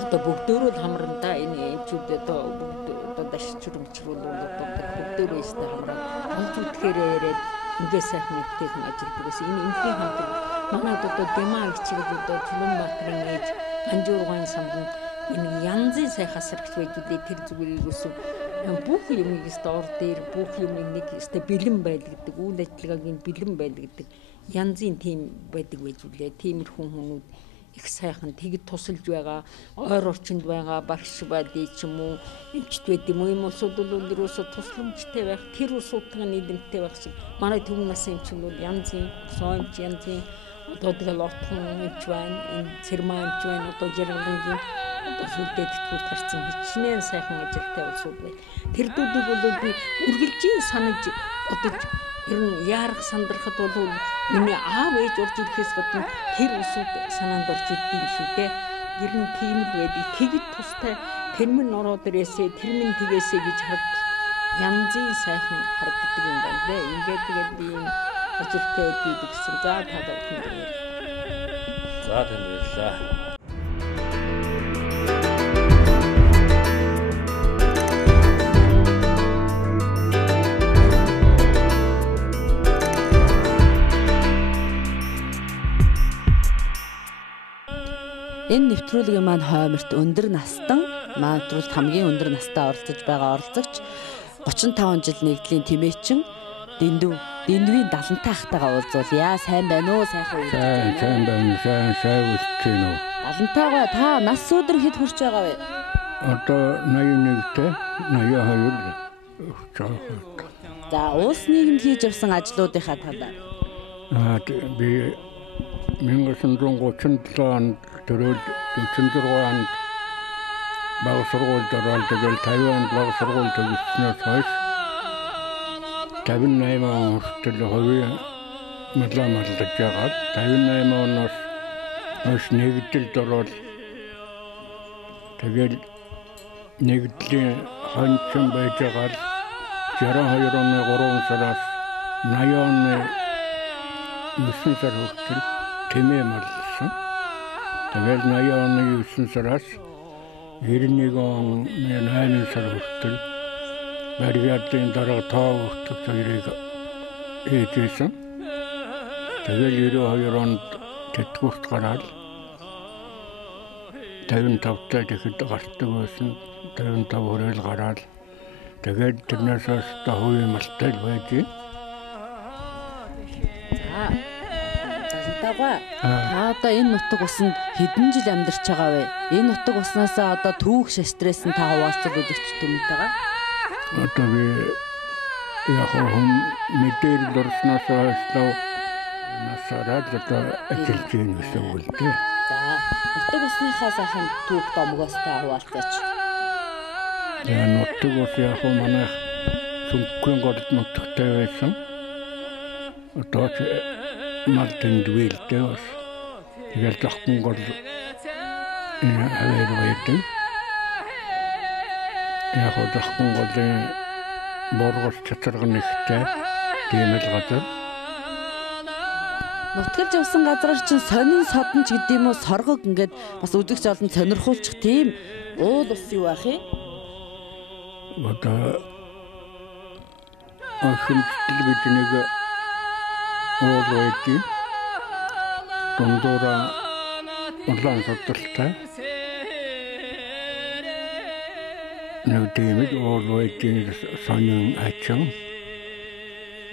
Одоо бүгдөө л хамрандаа энэ эмчүүд одоо бүгд одоо дашч өрөмчрүүл бол одоо бүгдөө байстай хамраа олж үтгэхээр яриад ингээ сайхан ихтэйхэн ажилладаг гэсэн. Энэ эмнэлгийн хамтран манайд одоо Дэмаа ичгээд одоо Чулуунбаатарын ээж Анжуургын самбанд энэ янзын сайхан асрагч байж үлээ тэр зүгээрээ өсөв. Бүх юмыг өстө ор дээр бүх юмыг нэг өстө бэлэн байдаг гэдэг. Үйл ажиллагаагийн бэлэн байдаг гэдэг. Янзын тим байдаг байж үлээ. Тиймэрхүү хүмүүс их сайхан тэгэд тусалж байгаа ойр орчинд байгаа багш байдгийг ч юм уу эмчт байд юм уу юм улсууд бол ерөөсө тусламжтай байх тэр улсуудтай нийлэмжтэй байх шиг манай төв насны эмч бол янзын соомч янзын одоо тэгэл отхон эмч байна энэ цэрмаа эмч байна одоо жаргалангийн одоо сүлдээ тэтгэврт гарсан хичнээн сайхан ажилтай улсууд байна тэр дүүдийг бол би үргэлжийн санаж одоо ер нь яарах сандрахад бол миний аав ээж урж ирэхээс гадна тэр усуд санаанд орж ирдэг юм шүү дээ. Ер нь тийм л байдаг. Тэгэд тустай тэр минь ороод ирээсээ тэр минь тэгээсээ гэж харагдав. Янзын сайхан харагддаг юм байна лээ. Ингээд тэгээд би юм ажилтай байдаг гэсэн. За та бүхэн баярлалаа. За танд баярлалаа. Энэ нэвтрүүлгийн маань хооморт өндөр настан маань нэвтрүүлд хамгийн өндөр настаа оролцож байгаа оролцогч 35 жил нэгдлийн тэмээчин Дэндвийн 75 ахтайгаа уулзуулъя. Сайн байна уу? Сайхан үү? Сайн байна. Сайн үлдсэн үү? 75-гаа та нас өдөр хэд хүрч байгаа вэ? Одоо 81-тэй 82. За улс нийгэмд хийж явсан ажлуудынхаа талаар. Би 1937 онд төрөл 46 онд баг сургуульд ороод тэгэл 50 онд баг сургууль төгсснөөс хойш 58 он хүртэл хувийн маллаж байгаа. 58 оноос хойш нэгдэлд ороод тэгэл нэгдлийн хончин байж байгаа. 62 оны 3 сараас 80 оны 9 сар хүртэл тэмээ маллсан. Тэгэл 80 оны 9 сараас 91 оны 8 сар хүртэл баригадын дараа тоо хүртэл хоёрыг ээжсэн. Тэгэл 92 онд тэтгэврт гараад 55-тай тэгэхэд гардаг байсан. 55 хүрэл гараад тэгээд тэрнээс хойш хувийн малтай байж. Та одоо энэ нутаг усанд хэдэн жил амьдарч байгаа вэ? Энэ нутаг уснасаа одоо түүх шаштрээс нь та хуваалцал үзэгч түмтэйгээ. Одоо би яг хүн мэдээлэл орсноос хойшлоо насаараад одоо ажиллаж байна гэсэн үг л дээ. За нутаг усныхаа сайхан түүх домгоос та хуваалцаач. Яа нутаг ус яг манай цүнхгийн голд нутагтай байсан. Одоо мал тэндвэлтэй бас тэгэл зоххон гол аваар байдаг. Яг зоххон голын боргос чатарга нэгтэй тийм л газар. Нутгалж явсан газар чинь сонин содонч гэдэг юм уу соргог ингээд бас үзэгч олон сонирхуулчих тийм уул ус юу ах юм? Одоо ахимтэл гэж нэг уул байдаг. Дундуура улаан содолтой. Нэг дэмэд уул байдаг сонин ачин.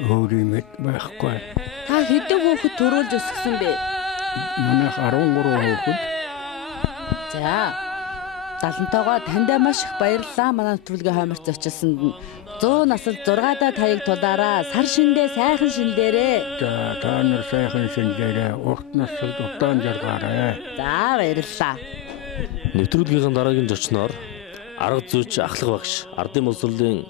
Өөрийн байхгүй. Та хэдэн хүүхэд төрүүлж өсгсөн бэ? Манайх 13 хүүхэд. За 75-гаа таньдаа маш их баярлалаа. Манай нэвтрүүлгийн хооморт зочилсанд 100 насалд 6-даа таяг тулаараа сар шиндээ сайхан шиндээрээ. За та нар сайхан шиндээрээ урт насалд удаан жаргаарай. За баярлалаа. Нэвтрүүлгийн дараагийн зочноор арга зүйч ахлах багш, ардын боловсролын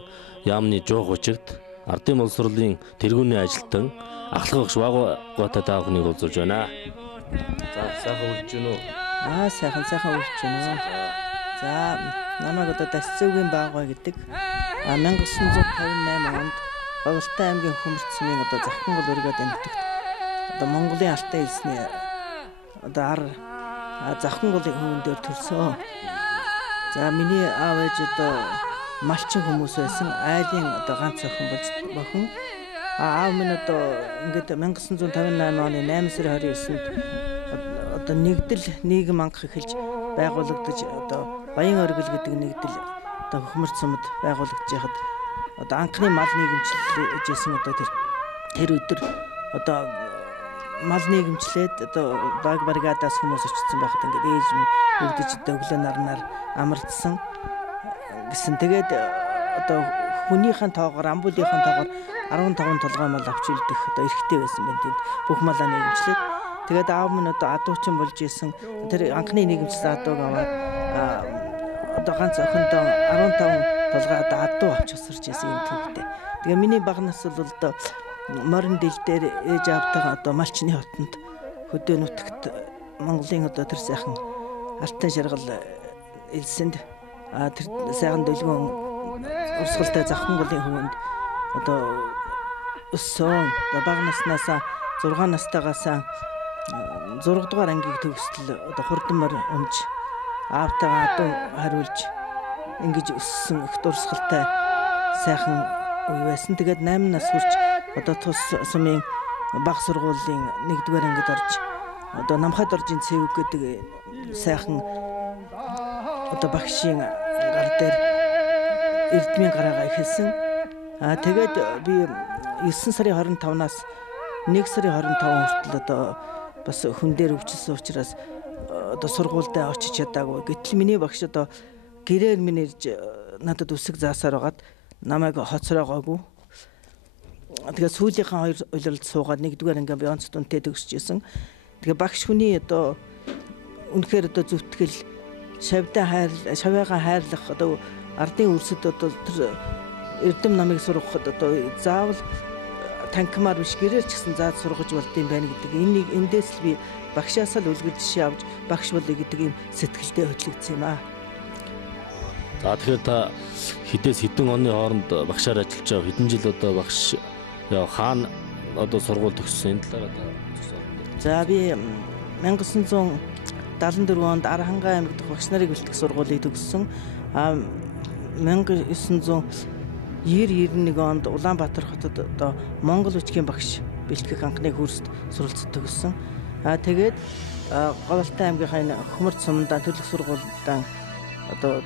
яамны жоо хучигт, ардын боловсролын тэргүүний ажилтан ахлах багш Багбата таахныг уулзуулж байна. За сайхан үрж гэнэ үү? Сайхан үрж гэнэ. За намайг одоо Дасцэвгийн баагаа гэдэг 1958 онд Бовлтай аймгийн Хөмөрт сумын одоо Завхан гол өргөд нутагт одоо Монголын алтай хэлсний одоо Завхан голын хөвөн дээр төрсөн. За миний аав ээж одоо малчин хүмүүс байсан. Айлын одоо ганц охин бохин. Аав минь одоо ингээд 1958 оны 8 сарын 29-нд одоо нэгдэл нийгэм анх эхэлж байгуулагдаж одоо Баян оргил гэдэг нэгдэл одоо Хөмөрт сумд байгуулагдж байхад одоо анхны мал нийгэмчлэл хийжсэн одоо тэр өдөр одоо мал нийгэмчлээд одоо баг баригадаас хүмүүс очсон байхад ингээд ээж өвдөж өглөө нарнаар амардсан гэсэн. Тэгээд одоо хүнийхэн тоогоор амбуулынхан тоогоор 15 толгой мал авч үлдэх одоо эрхтэй байсан байна. Тэнд бүх малаа нийгэмчлээд тэгээд аав минь одоо адуучин болж исэн. Тэр анхны нийгэмчлсэн адууг аваад одоо ганц охиндоо 15 толгой одоо адуу авч усарч исэн юм түүхтэй. Тэгээ миний баг нас бол одоо морин дил дээр ээж аавтайгаа одоо малчны хотод хөдөө нутагт Монголын одоо тэр сайхан алтан жаргал элсэнд тэр сайхан дөлгөөн урсгалтай завханголын хөвөнд одоо өссөн. Баг наснаас 6 настайгаас 6 дугаар ангийг төгсөл одоо хурдан морь өмж аавтайгаа адуу хариулж ингэж өссөн их дурсгалтай сайхан үе байсан. Тэгээд 8 нас хүрч одоо тус сумын баг сургуулийн 1-р ангид орж одоо намхад оржийн цэвэг гэдэг сайхан одоо багшийн гар дээр эрдмийн гараагаа ихэлсэн. Тэгээд би 9 сарын 25-наас 1 сарын 25 хүртэл одоо бас хүн дээр өвчлсөн учраас одоо сургуультай очиж чадаагүй. Гэтэл миний багш одоо гэрээр минь ирж надад үсэг заасаар байгаад намайг хоцроогоогүй. Тэгээд сүүлийнхаа 2 улиралд суугаад 1-р анги би онц дүнтэй төгсөжсэн. Тэгээд багш хүний одоо үнэхээр одоо зүтгэл шавьяагаа хайрлах одоо ардын үрсэд одоо тэр эрдэм намыг сургахад одоо заавал танкмаар биш гэрээр ч гэсэн заад сургаж болдсон байна гэдэг. Эндээс л би багшаасаа л үлгэр жишээ авч багш болъё гэдэг юм сэтгэлдээ хөтлөгдсөн юм аа. За тэгэхээр та хэдэн оны хооронд багшаар ажиллаж байгаа хэдэн жил одоо багш хаана одоо сургууль төгссөн энэ талаар одоо за би 1974 онд Архангай аймаг дахь багш нарыг бэлтгэх сургуулийг төгссөн. 1991 онд Улаанбаатар хотод одоо Монгол хүчгийн багш бэлтгэх анхны курст суралцж төгссөн. Тэгээд Говьалтай аймгийнхаа Хөмөрт сумдаа төлөх сургуультай одоо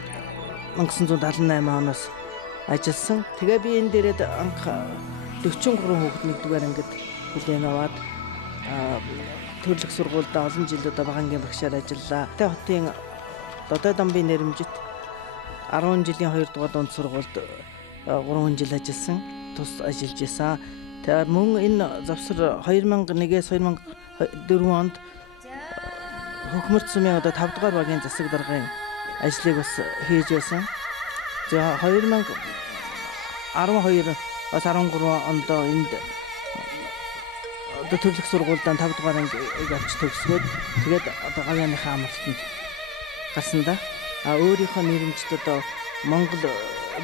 1978 оноос ажилласан. Тэгээ би энэ дээрээ анх 43 хүүхэд 1-р ангид хүлээн аваад төлөх сургуультай олон жил одоо багангийн багшаар ажиллаа. Тэ хотын Додой дамбын нэрмжит 10 жилийн 2-р дунд сургуульд 3 жил ажилласан. Тус ажиллаж исэн. Тэгээ мөн энэ завсар 2001-с 2004 онд Hohmort сумын одоо 5-р багийн засаг даргын ажлыг бас хийж байсан. За 2012-аас 13 онд энд одоо төлөх сургуультай 5-р ангиг авч төгсгөөд тэгээд одоо гавьяаныхаа амралтанд гарсан да. Өөрийнхөө нэрмжид одоо Монгол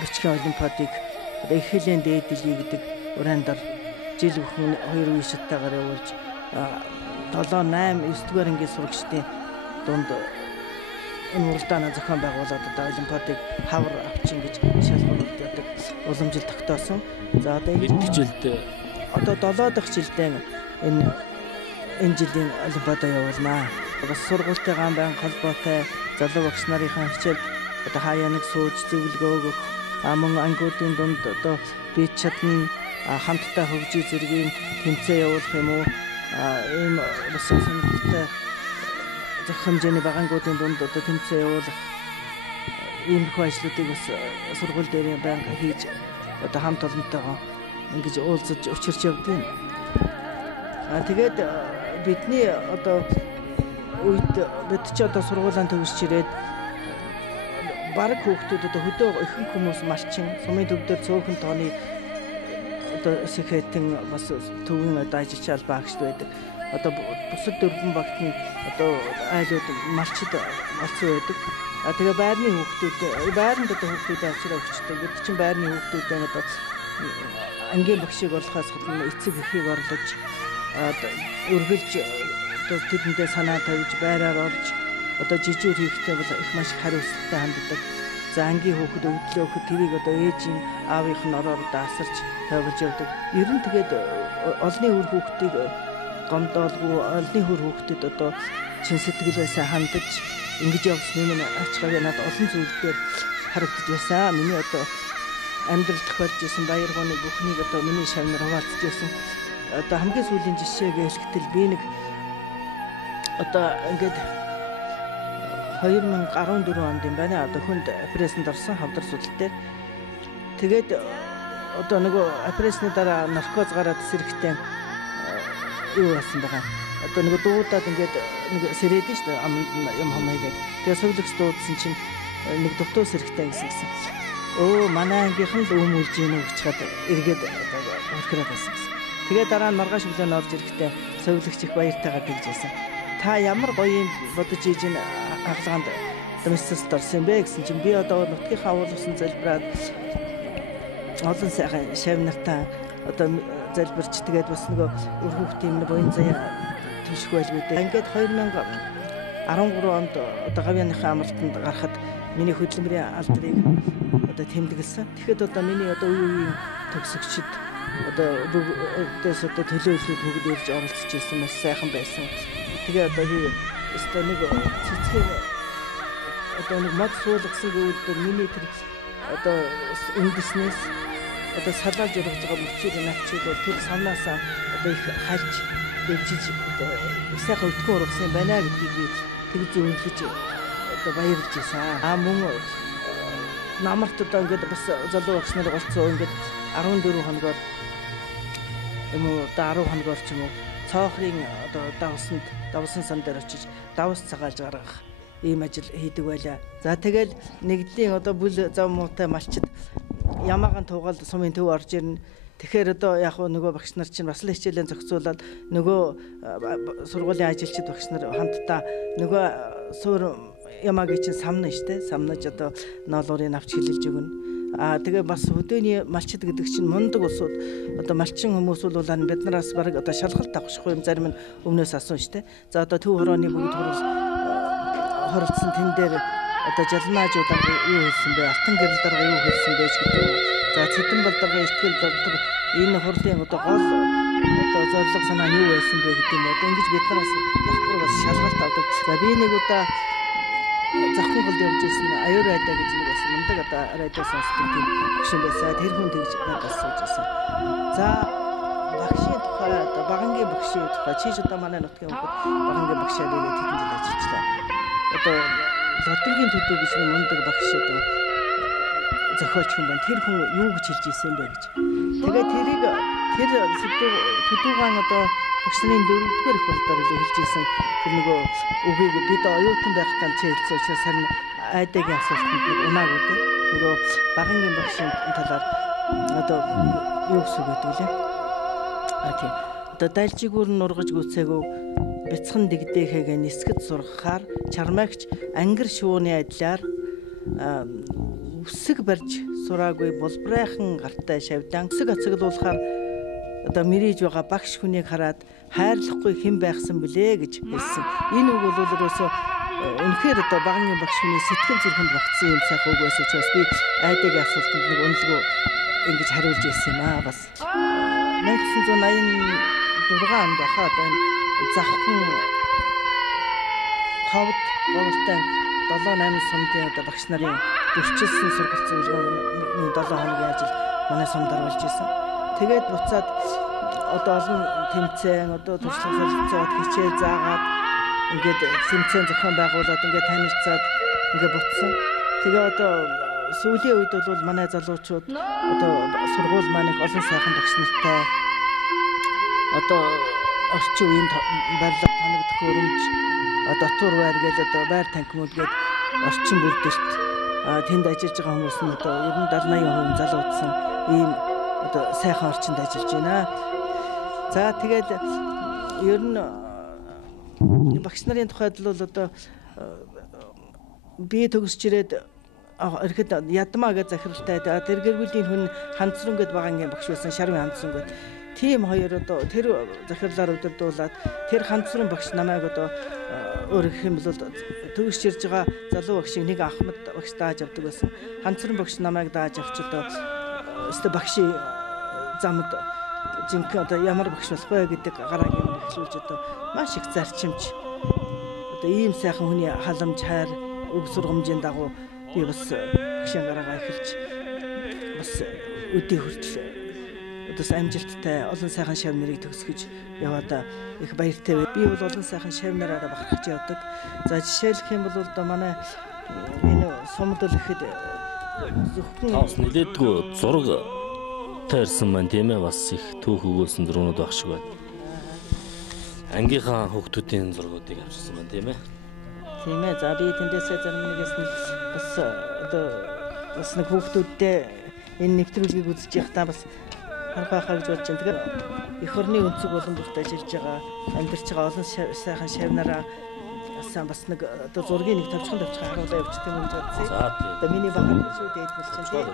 бичгийн олимпиадыг одоо их хилийн дээд дэлхий гэдэг урандаар жил бүхэн 2 үе шаттайгаар явуулж 7, 8, 9-р ангийн сурагчдын дунд энэ уралдааны зохион байгуулаад одоо олимпиадыг хавар авчин гэж шалгуулдаг уламжил тогтоосон. За одоо энэ жилд одоо 7 дахь жилдээ энэ жилийн олимпиадаа явуулнаа. Бас сургуультайгаа байнга холбоотой залуу багш нарынхаа хичээл одоо хаяа нэг сууж зөвлөгөө өгөх мөн ангиудын дунд одоо бие чадна хамтдаа хөгжиж зэргийн тэмцээн явуулах юм уу ийм бас сонирхолтой зах хэмжээний багангуудын дунд одоо тэмцээн явуулах ийм их ажлуудыг бас сургууль дээр байнга хийж одоо хамт олонтойгоо ингэж уулзаж учирч явдаг. Тэгээд бидний одоо үед бид ч одоо сургуулийн төгсч ирээд бараг хүүхдүүд одоо хөдөө ихэнх хүмүүс малчин сумын төвдөр цөөхөн тооны одоо сэхэтэн бас төвийн одоо ажиллаж багшд байдаг. Одоо бусад дөрвөн багт нь одоо айлууд малчид болсон байдаг. Тэгээ байрны хүүхдүүд байранд одоо хүүхдүүд авчраа өгчдөг. Бид чинь байрны хүүхдүүдээ одоо ангийн багшийг орлохоос гадна эцэг эхийг орлож өргөлж одоо тэдэндээ санаа тавьж байраар орж одоо жижиг хийхдээ бол их маш хариуцлагатай ханддаг. За ангийн хүүхэд өвдлөө өгөхөд тэрийг одоо ээжийн аавынх нь ороор даасарч тавьж явдаг. Ер нь тэгээд олны үр хүүхдийг гомдоолгүй олны хөр хүүхдэд одоо чин сэтгэлээсээ хандаж ингэж явсан юм ач гавья надад олон зүйл дээр харагдаж байсан. Миний одоо амьдрал тохиолж исэн баяргооны бүхнийг одоо миний шавнаар хуваалцж байсан. одоо хамгийн сүүлийн жишээгээ хэлэхдээ би нэг одоо ингээд 2014 онд юм байна. Одоо хүнд апрессэнд орсон хавдар судал дээр. Тэгээд одоо нөгөө апрессны дараа наркоз гараад сэрэгтэй юу яасан байгаа. Одоо нөгөө дуудаад ингээд нэг сэрээд шүү дээ. Юм хамаагээд. Тэгээд сувлагч дуудсан чинь нэг дутуу сэрэгтэй гэсэн. Өө манай ангийнхан л өмүүлж ийн үү гэж хаад эргээд хөрхрээд байсан гэсэн. Тэгээд дараа нь маргааш өглөө орж ирэхдээ сувлагч их баяртайгаар тэгж байсан. Та ямар гоё юм бодож ийж ин хаалганд мессежд орсон бэ гэсэн чинь би одоо нутгийнхаа уулсан залбираад олон сайхан шав нартай одоо залбирч тэгээд бас нөгөө өр хүүхдийн буян заяа түших байлгүй дээ. Ингээд 2013 онд одоо гавьяаныхаа амралтанд гарахад миний хөдөлмөрийн алдрыг одоо тэмдэглэсэн. Тэгэхэд одоо миний одоо үеийн төгсөгчд одоо бүгдээс одоо төлөөлөлд бүгд ирж оролцож ирсэн маш сайхан байсан. Тэгээ одоо би өстой нэг цэцгийн одоо нэг мод суулгасан гэвэл миний тэр одоо үндэснээс одоо салааж өргөж байгаа мөчийг навчиг бол тэр савнаасаа одоо их хальж дэвжиж одоо сайхан өтгөн ургасан байна гэдгийг би тэг зөвлөж одоо баярлж байсан. Мөн намарт одоо ингээд бас залуу багш нар голцоо ингээд 14 хоногор юм уу одоо 10 хоногор ч юм уу цоохрын одоо давсан сан дээр очиж давс цагаалж гаргах ийм ажил хийдэг байлаа. За тэгэл нэгдлийн одоо бүл зам муутай малчид ямаагаан тугаал сумын төв орж ирнэ. Тэгэхээр одоо яг нөгөө багш нар чинь бас л хичээлээ зохицуулаад нөгөө сургуулийн ажилчид багш нар хамтдаа нөгөө суур ямаагийн чинь самна штэ. Самнаж одоо ноолуурыг авч хэлэлж өгнө. Тэгээ бас хөдөөний малчид гэдэг чинь мундаг усууд одоо малчин хүмүүс бол биднээс бараг одоо шалгалт авахгүй юм зарим нь өмнөөс асуун штэ. За одоо төв хорооны бүгд хоролцсон тэн дээр одоо жалнаажуудаа юу хэлсэн бэ? Алтан гэрэл дарга юу хэлсэн бэ гэдэг. За цэдэн балдарга ихтгэл дордог энэ хурлын одоо гол одоо зорилго санаа нь юу байсан бэ гэдэг юм. Одоо ингэж биднээс давхар бас шалгалт авдаг. За би нэг удаа захын голд явж ирсэн аюур айдаа гэж нэг бас мундаг одоо радио сонсдог тийм багшин байсан. Тэр хүн тэгж надад сууж байсан. За багшийн тухай одоо багангийн багшийн тухай чиж одоо манай нутгийн хүмүүс багангийн багшаар ирээд хэдэн жил ажиллажлаа. Одоо лодгийн төдөө гэж нэг мундаг багш одоо зохиолч хүн байна. Тэр хүн юу гэж хэлж ирсэн бэ гэж. Тэгээд тэр төдөөгаан одоо багш нарын 4-р их хурлаар илүү хэлж ирсэн. Тэр нөгөө үгийг бид оюутан байх тань хэлсэн учраас харин айдагийн асуултанд нэг унаагүй дээ. Нөгөө багангийн багшийн талаар одоо юу гэсэн үг гэдэг лээ. Тийм. Одоо дайлжигүүр нургаж гүцээгөө бяцхан дэгдээхээгээ нисгэд сургахаар чармаагч ангир шууны адилаар үсэг барьж сураагүй булбрайхан гартай шавдан үсэг ацаглуулахаар одоо мэрийж байгаа багш хүнийг хараад хайрлахгүй хэн байхсан блэ гэж хэлсэн. Энэ үг бол ерөөсөө үнэхээр одоо багангийн багш хүний сэтгэл зүрхэнд багтсан юм сайхан үг байсан учраас би айдагийн асуултанд нэг үнэлгөө ингэж хариулж ирсэн юм аа бас. 1986 онд хаа одоо захын хавд гомортой 7-8 сумдын одоо багш нарын бүрчилсэн сургалт зөвлөгөөний 7 хоногийн ажил манай сумд орж ирсэн. Тэгээд буцаад одоо олон тэмцээн одоо туршлага солилцоод хичээл заагаад ингээд тэмцээн зохион байгуулад ингээд танилцаад ингээд буцсан. Тэгээ одоо сүүлийн үед бол манай залуучууд одоо сургууль маань их олон сайхан багш нартай одоо орчин үеийн барилга тоногдох өрөмж дотор байр гэж одоо байр танхимуд гээд орчин бүрдэлт тэнд ажиллаж байгаа хүмүүс нь одоо ер нь 70-80% залуудсан ийм одоо сайхан орчинд ажиллаж байна. За тэгээд ер нь багш нарын тухайд бол одоо би төгсч ирээд ирэхэд ядмаа гэж захиралтай тэр гэр бүлийн хүн ханцран гэд багангийн багш байсан шарвын ханцран гэд тийм хоёр одоо тэр захирлаар удирдуулаад тэр ханцран багш намайг одоо өөр гэх юм бол төгсч ирж байгаа залуу багшийг нэг Ахмад багш дааж авдаг байсан. Ханцран багш намайг дааж авч одоо өстө багшийн замд жинхэнэ одоо ямар багш болох вэ гэдэг гарааг юм эхлүүлж одоо маш их зарчимч одоо ийм сайхан хүний халамж хайр өг сургамжийн дагуу би бас багшийн гараагаа эхэлж бас өдий хүртэл одоо амжилттай олон сайхан шав нарыг төгсгөж яваад их баяртай бай. Би бол олон сайхан шав нараараа бахархаж явдаг. За жишээлх юм бол одоо манай энэ сумд л ихэд зөвхөн Таас нэлээдгүй зураг таарсан маань тийм ээ, бас их түүх өгүүлсэн зургууд байх шиг байна. Ангийнхаа хүүхдүүдийн зургуудыг авчирсан байна тийм ээ. Тийм ээ. За би тэндээсээ зарим нэгээс нь бас одоо бас нэг хүүхдүүдтэй энэ нэвтрүүлгийг үзэж явахдаа бас харахаа гэж бодож байна. Тэгэхээр эх орны өнцөг болон бүрт ажиллаж байгаа, амьдарч байгаа олон сайхан шавнараа бас нэг одоо зургийн нэг товчхон харуулаа явуулчих юм гэж бодсон. За тийм. Одоо миний багт шүү дээд мэл чинь.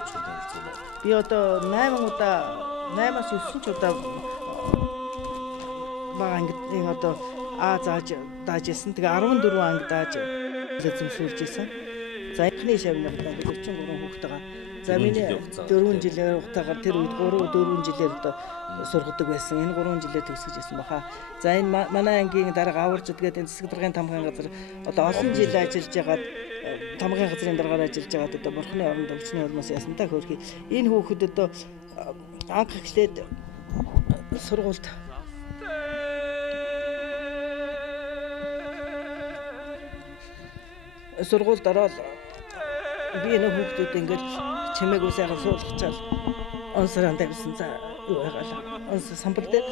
Би одоо 8-аас 9 ч удаа анги одоо зааж даажсэн. Тэгээ 14 анги дааж зөвшөөрж исэн. За эхний шавнартаа 43 хүүхдтэйгээ. За миний 4 жилээр хугацаагаар тэр үед 3-4 жилээр одоо сургадаг байсан. Энэ 3 жилээр төгсөж исэн баха. За энэ манай ангийн дарга аварж тэгээд энэ засаг даргын тамгын газар одоо олон жил ажиллаж байгаад тамгын газрын даргаар ажиллаж байгаад одоо бурхны оронд өвчний улмаас ясантай хөөрхий. Энэ хүүхэд одоо анх эхлээд сургуульд ороод би энэ хүүхдүүд ингээд чимээгүй сайхан суулгачаал онсороо тавьсан. За юу яагаад онс самбар дээр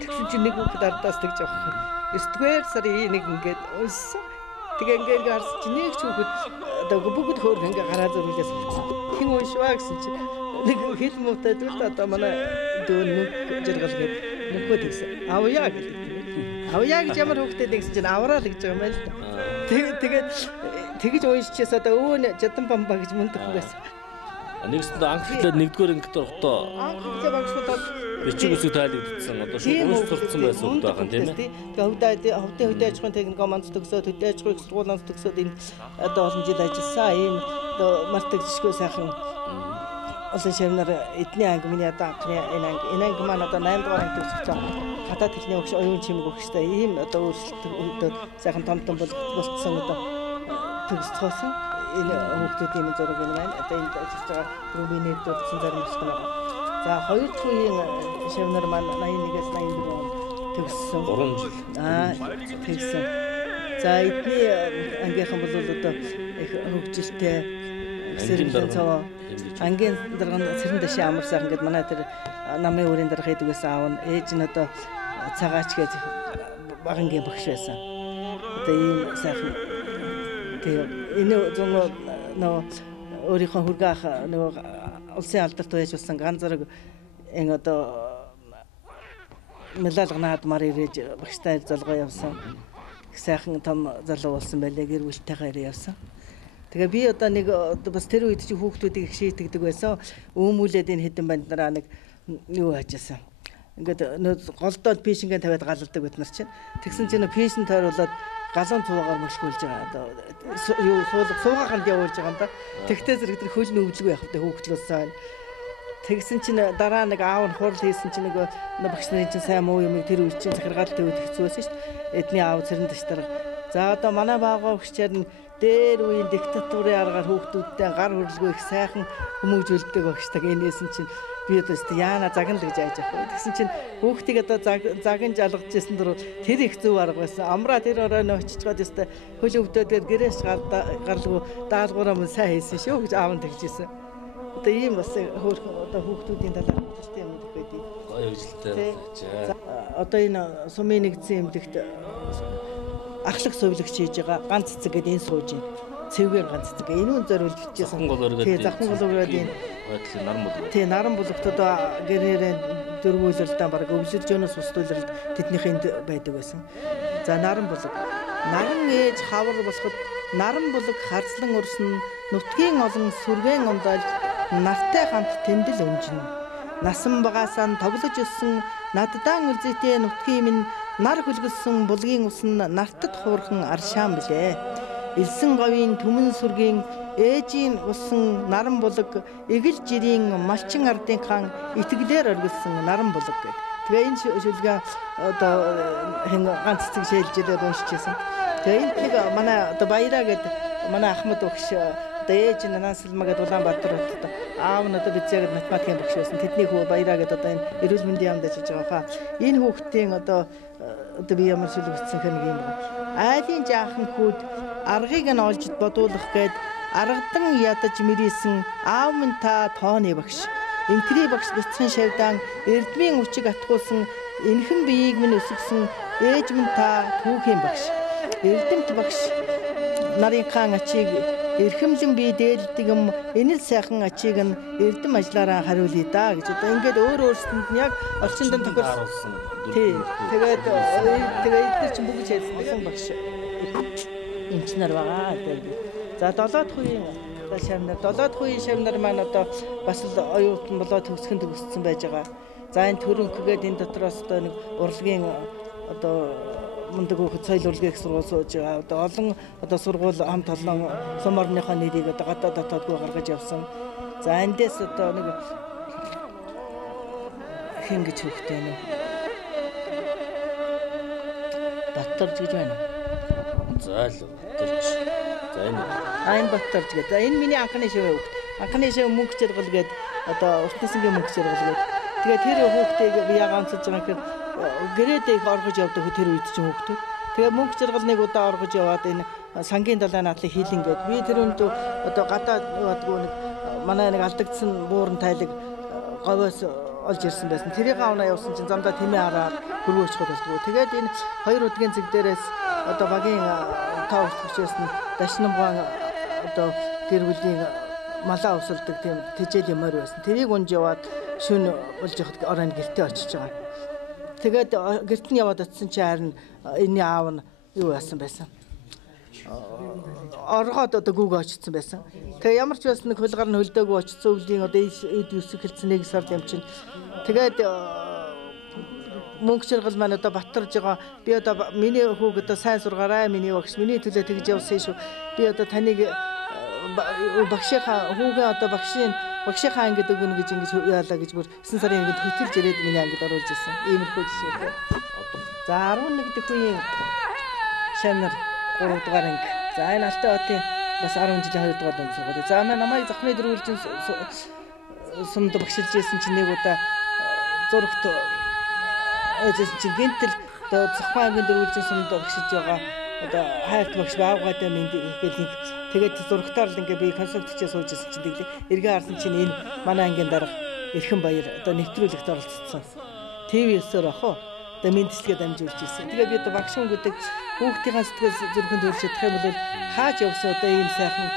тэгсэн чинь нэг хүүхэд ардаас тэгж явах. 9-р сарын нэг ингээд унссан. Тэгээ ингээд харсан чинь нэг ч хүүхэд одоо бүгд хөөрх ингээд гараа зөрүүлээс болчихсон. Хин уншваа гэсэн чинь нэг хэл муутай дүүт одоо манай дүүн мөнгө жаргал гээд мөнгөө тэгсэн. Авъя гэдэг. Авъя гэж ямар хүүхдэд гэсэн чинь авраа л гэж байгаа юм байна л да. Тэгээд тэгж уншчихээс одоо өвөө жадан бамба гэж мөндөг байсан. Нэгсэнд анхлаад нэгдүгээр ангид орохдоо анхлаа багшуудад бичиг үсэг тайлбарлагдсан. Одоо шууд унш сурцсан байсан үг байгаа юм тийм ээ. Тэгээ хөдөө аж ахуйн техникум манд төгсөөд хөдөө аж ахуйн сургуулиуд төгсөөд энэ одоо олон жил ажилласан. Ийм одоо мартаг жишгүй сайхан олон шавнаар эдний анги миний одоо энэ анги маань одоо 8 дугаар анги төгсөж хатаад хэлний өгш оюун чимэг өгчтэй ийм одоо өөрчлөлтөд сайхан том болцсон одоо төгсцөөсөн. Энэ хүүхдүүдийн энэ зураг юм байна. Одоо энд ажиллаж байгаа румыны дурдсан зарим хэсэг байна. За 2 дахь үеийн шавнар маань 81-ээс 84 он төгссөн. 3 жил. Тэгсэн. За эдний ангийнхан бол одоо их хөгжилтэй ангийн дарганд цэрэн дэшээ амар сайхан гэдэг манай тэр намын өрийн дарга хийдэг байсан аав нь ээж нь одоо цагаач гэж багангийн багш байсан. Одоо ийм сайхан тэгээ энэ зүүн өөрийнхөө хүргээх нөгөө улсын алдарт байж болсон ганцраг энэ одоо медалганаад мар ирээж багштай залгаа явсан. Их сайхан том залуу болсон байлаа, гэр бүлтэйгээр явсан. Тэгээ би одоо нэг бас тэр үед чи хүүхдүүдийг их шийтгдэг байсан. Өөмүүлээд энэ хэдэн банднараа нэг юу хаажсан. Ингээд голдоод пишингээ тавиад галалдаг бид нар чинь. Тэгсэн чинь пишин тойруулаад галуун цуугаар мөшгүүлж байгаа. Одоо юу суугаханд явуулж байгаа юм да. Тэгтээ зэрэг тэр хөл нөвлгүй явах тэ хүүхдлөөсөн. Тэгсэн чинь дараа нэг аав нь хурал хийсэн чинь нэг багш нарын чинь сайн муу юм тэр үе чинь захиргаал төвөд хэцүүсэн шүү дээ. Эдний аав цэрэн дэштэр. За одоо манай баагаа өгчээр нь дээр үеийн диктатурын аргаар хүүхдүүдтэй гар хөрлгөө их сайхан хүмүүжүүлдэг багштаг. Энээс нь чинь би одоо яана загнал гэж айж авах. Тэгсэн чинь хүүхдийг одоо загин жалгаж ирсэн дөрөв тэр их зөв арга байсан. Амраа тэр оройн очиж гоод өстэй хөл өвдөдгээд гэрээс гарлгүй даалгавраа мөн сайн хийсэн шүү гэж аав нь тэгжсэн. Одоо ийм бас хөөрхөн одоо хүүхдүүдийн талаар хэлтэй юм байдаг. Гоё хөгжилтэй. За одоо энэ сумын нэгдсэн эмнэлэгт ахлах сувилагч хийж байгаа ганц цэцэг гэдэг энэ сууж байна. Цэвгээр ганц цэцэг. Энүүн зориулж бичсэн. Тий, захын голгороод энэ байдлын наран булг. Тий, наран булгт одоо гэрээрээ дөрвөлөлтөө баг өвлөж өнөөс устуулалд тэднийхэнд байдаг байсан. За наран булг. Наран ээж хавар болоход наран булг харцлан өрсөн нутгийн олон сүргэн ундаад нартай хамт тэндэл өмжнө. Насан багаасаа тоглож өссөн наддаан үлзийтэй нутгийн минь нар хөлгөлсөн булгийн ус нь нартад хуурхан аршаан билээ. Илсэн говийн түмэн сүргийн ээжийн усан наран булг эгэл жирийн малчин ардын хаан итгэлээр оргилсан наран булг гэдэг. Тэгээ энэ шүлгээ одоо ганц цэцэг шээлжлээд уншижсэн. Тэгээ энэ нэг манай одоо баяраа гэдэг манай Ахмад багш Одоо ээж нь Нансалмаа гэдэг Улаанбаатар хотод аав нь одоо бизээгээд математикийн багш байсан. Тэдний хүү Баяраа гэдэг одоо энэ эрүүл мэндийн яамд ажиллаж байгаа хаа. Энэ хүүхдийн одоо би ямар шилэг бичсэн хэрэг юм бэ? Айлын жаахан хүүд аргыг нь олж бодуулах гээд аргадан ядаж мэрийсэн аав минь та тооны багш. Инкри багш бяцхан шавьдаан эрдмийн үчиг атгуулсан энхэн биеийг минь өсгсөн ээж минь та түүхийн багш. Эрдэмт багш нарын хаан ачиг эрхэмлэн бие дээлдэг юм энэ л сайхан ачиг нь эрдэм ажиллаараа хариулъя да гэж одоо ингээд өөрсдөнд нь яг орчинд нь тохиолсон. Тий. Тэгээд эдгээр чинь бүгд хэлсэн багш. Инженер байгаа гэдэг. За 7 хуйн шавнар 7 хуйн шавнар маань одоо бас л оюутан болоод төгсгөн байж байгаа. За энэ төрөнхгээд энэ дотроос одоо нэг урлагийн одоо мундаг хөх соёл урлагийн сургууль сууж байгаа. Одоо олон одоо сургууль хамт олон сум орныхоо нэрийг одоо гадаад дотоодгүй гаргаж явсан. За эндээс одоо нэг хин гэж хөхтэй нэ. Батарж гэж байна. За л батарж. За энэ энэ батарж гэдэг. За энэ миний анхны шивээ хөхт. Анхны шивээ мөнгө чиргэл гээд одоо уртнасынгийн мөнгө чиргэл гээд. Тэгээ тэр хүүхдийг би ягаан цаж байгаа гэхээр гэрээдээ их оргож явдаг тэр үед чинь хүүхдүүд. Тэгээ мөнгө чиргэл нэг удаа оргож яваад энэ сангийн далайн надлыг хийлэн гээд би тэр үнд одоо гадаад байдгүй нэг манай нэг алдагдсан бууран тайлаг говоос олж ирсэн байсан. Тэрийг авна явсан чинь замдаа тэмээ хараад хөрвөө очиход болдгоо. Тэгээд энэ хоёр удгийн зэг дээрээс одоо багийн тав хүчээс нь дашнамгаан одоо гэр бүлийн малаа усалдаг тийм тэжээл юмар байсан. Тэрийг унж яваад шөнө болж явахад оройн гэртээ очиж байгаа. Тэгээд гэрт нь яваад очисон чинь харин энэний аав нь юу яасан байсан. Оргоод одоо гүүгээ очсон байсан. Тэгээ ямар ч байсан нэг хулгаар нь хөлдөөгүй очсон өвлийн одоо эд үсэг хэлсэн нэг сард юм чинь. Тэгээд мөнгө чиргэл маань одоо батарж байгаа. Би одоо миний хүүг одоо сайн сургаарай миний багш миний төлөө тэгж явсан шүү. Би одоо таныг багшийнхаа хүүгээ одоо багшийнхаа ангид өгнө гэж ингэж яалаа гэж бүр 9 сарын ангид хөтөлж ирээд миний ангид оруулж ирсэн. Иймэрхүү жишээ. За 11 дэх үеийн шанар 3 дугаар анги. За энэ Алтай хотын бас 10 жилийн 2 дугаар дунд сургууль. За намайг захны дөрвөлжин сумд багшилж байсан чинь нэг удаа зурагт ажиж чинь гинтэл одоо Цохмын ангийн дөрвөлжин сумд багшилж байгаа. Одоо хайрт багш баавгаатай минь гэл тэгээд зурагтаар л ингээ би консультчээ сууж ирсэн чинь тэглээ. Эргээ харсан чинь энэ манай ангийн дарга Эрхэн Баяр одоо нэвтрүүлэгт оролцсон. ТV-сээр ах уу. Одоо мэдчилгээ дамжуулж ирсэн. Тэгээ би одоо багш өнгөдөг хүүхдийн сэтгэл зүрхэнд төрж чадах юм бол хааж явсан одоо ийм сайхан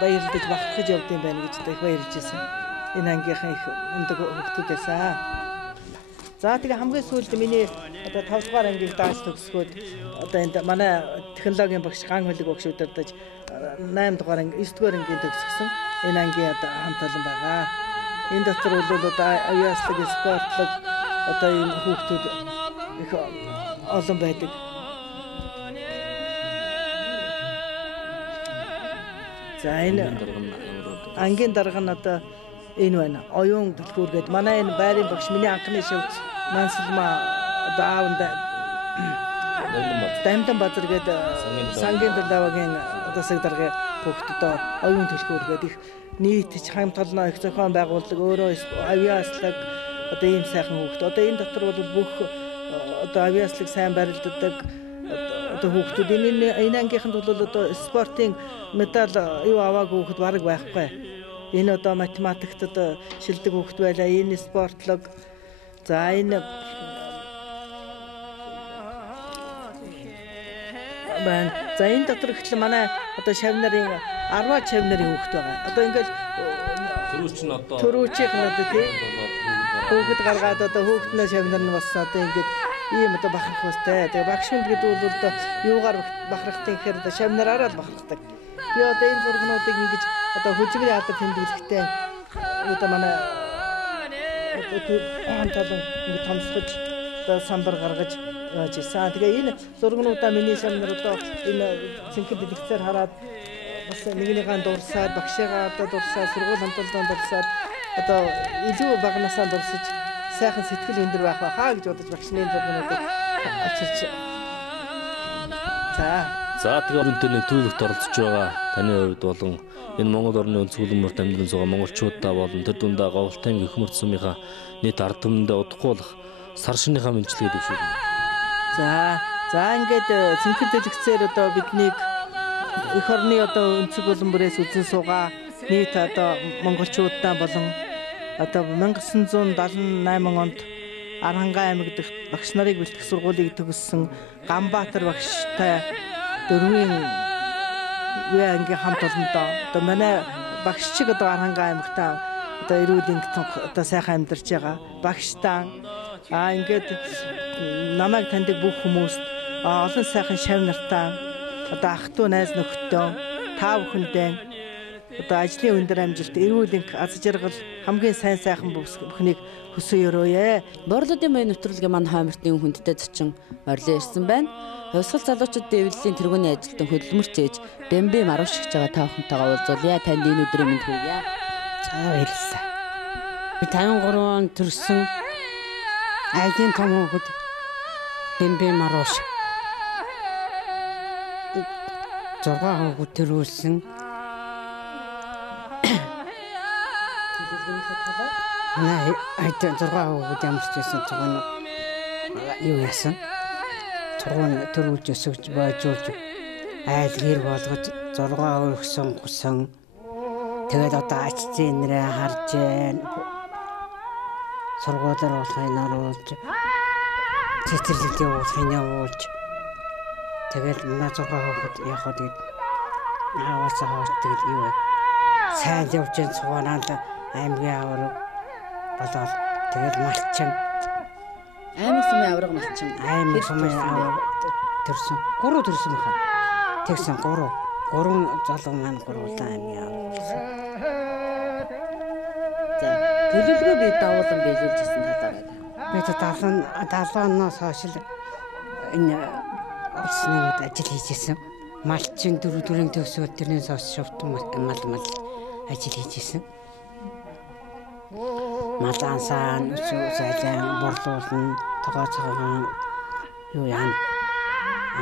баярлаж багтахж явд юм байна гэж одоо их баярлж ирсэн. Энэ ангийнхан их өндөг хүүхдүүдээсээ. За тэгээ хамгийн сүүлд миний одоо 5 дугаар ангийг дааж төгсгөөд одоо энэ манай технологийн багш ган хөлөг багш удирдах 8 дугаар анги 9 дугаар ангийн төгсгсөн. Энэ ангийн одоо хамт олон байгаа. Энэ дотор бол одоо аюулслаг спортлог одоо энэ хүүхдүүд их олон байдаг. За энэ ангийн дарга нь одоо энэ байна. Оюун төлхөр гээд манай энэ байрын багш миний анхны шив Нансалмаа одоо аавда Дамдан базар гээд сангийн далавагийн одоо саг даргын хүүхд одоо оюун төлхөр гээд их нийт хамт олноо их зохион байгуулдаг өөрөө авиаслаг одоо ийм сайхан хүүхд. Одоо энэ дотор бол бүх одоо авиаслаг сайн барилддаг одоо хүүхдүүд энэ ангийнханд бол одоо спортын медаль юу аваагүй хүүхд бараг байхгүй. Энэ одоо математикт одоо шилдэг хүүхд байлаа. Энэ спортлог. За энэ байна. За энэ дотор ихтэл манай одоо шавнарын 10 шавнарын хүүхд байгаа. Одоо ингээл төрүүчийн одоо тийм хүүхд гаргаад одоо хүүхднээ шавнар нь болсон одоо ингээд ийм одоо бахарх бастай. Тэгээ багш хүнд гэдэг бол одоо юугаар бахархдаг гэхээр одоо шавнараараа л бахархдаг. Би одоо энэ зургнуудыг ингэж одоо хөжигрийн алдар тэмдэглэхтэй одоо манай хамталан ингэ томсгож одоо самбар гаргаж яаж ийсэн. Тэгээ энэ зургнуудаа миний шавнар одоо энэ цэнхэр дэлгэцээр хараад бас нэгнийгаа дурсаад багшаагаа одоо дурсаад сургууль хамталдан дурсаад одоо илүү багнасаа дурсаж сайхан сэтгэл өндөр байх байхаа гэж бодож багшны зургнуудыг авчирч. За За тэгээ өрөнтэй нэвтрүүлэгт оролцож байгаа таны хувьд болон энэ Монгол орны өнцөг хөдөлмөрт амьдарсан байгаа монголчуудаа болон тэр дундаа Говьлтай аймгийн Хөмөрт сумынхаа нийт ард түмэндээ удахгүй болох сар шинийхаа мэндчлэгээ дэвшүүлнэ. За ингээд цэнхэр дэлгэцээр одоо биднийг эх орны одоо өнцөг хөдөлмөрөөс үзэн суугаа нийт одоо монголчуудаа болон одоо 1978 онд Арангаа аймаг дахь багш нарыг бэлтгэх сургуулийг төгссөн Ганбаатар багштай 4-ийн үе ангийн хамт олондоо одоо манай багш чиг одоо Арангаа аймагтаа одоо эрүүл энгэтэн одоо сайхан амьдарч байгаа багштай ингээд намайг таньдаг бүх хүмүүст олон сайхан шав нартай одоо ах トゥ найз нөхдөд та бүхэндээ одоо ажлын өндөр амжилт эрүүл энх аз жаргал хамгийн сайхан бүхнийг хүсье өрөөе. Буурluudiin буйн нэвтрүүлгийн маань хоомортын хүндтэй зочин орилон ирсэн байна. Хувьсгал залуучуудын эвлэлийн тэргүүний ажилтан хөдөлмөрч ээж Бэмбэ Маруш гэж байгаа та бүхэнтэйгээ уулзуулъя. Танд энэ өдрийн мэнд хүргье. За баярлалаа. Би 53 он төрсөн айлын том хүүхэд Бэмбэ Маруш 6 хүүхэд төрүүлсэн. Наа айт 6 хүүхэд ямарч байсан туган юу яасан? Туган төрүүлж өсөж байжуулж айл гэр болгож 6 өргсөн гусан. Тэгээд одоо ачцын нэрээ харж сургуулиар болохыг наруулж цэцэрлэгт явуулахыг явуулж тэгээд манай 6 хүүхэд яг хоо тэгээд аваасаа хооч тэгээд юу сайн явж цугаанаа аймгийн авраг болоод тэгээд малчин Аймаг сумын авраг малчин. Аймаг сумын авраг төрсөн. 3 төрсөн баха. Тэгсэн 3 залуу маань 3 удаа аймгийн авраг болсон. За төлөвлөгөө би давуулан биелүүлж ирсэн талаараа. Би 70 оноос хойш энэ улсны үед ажил хийжсэн. Малчин дөрвийн төгсөөд тэрнээс хойш шовт мал ажил хийжсэн. Малаансан үсэлэн борлуулна тогооцоогоо юу яана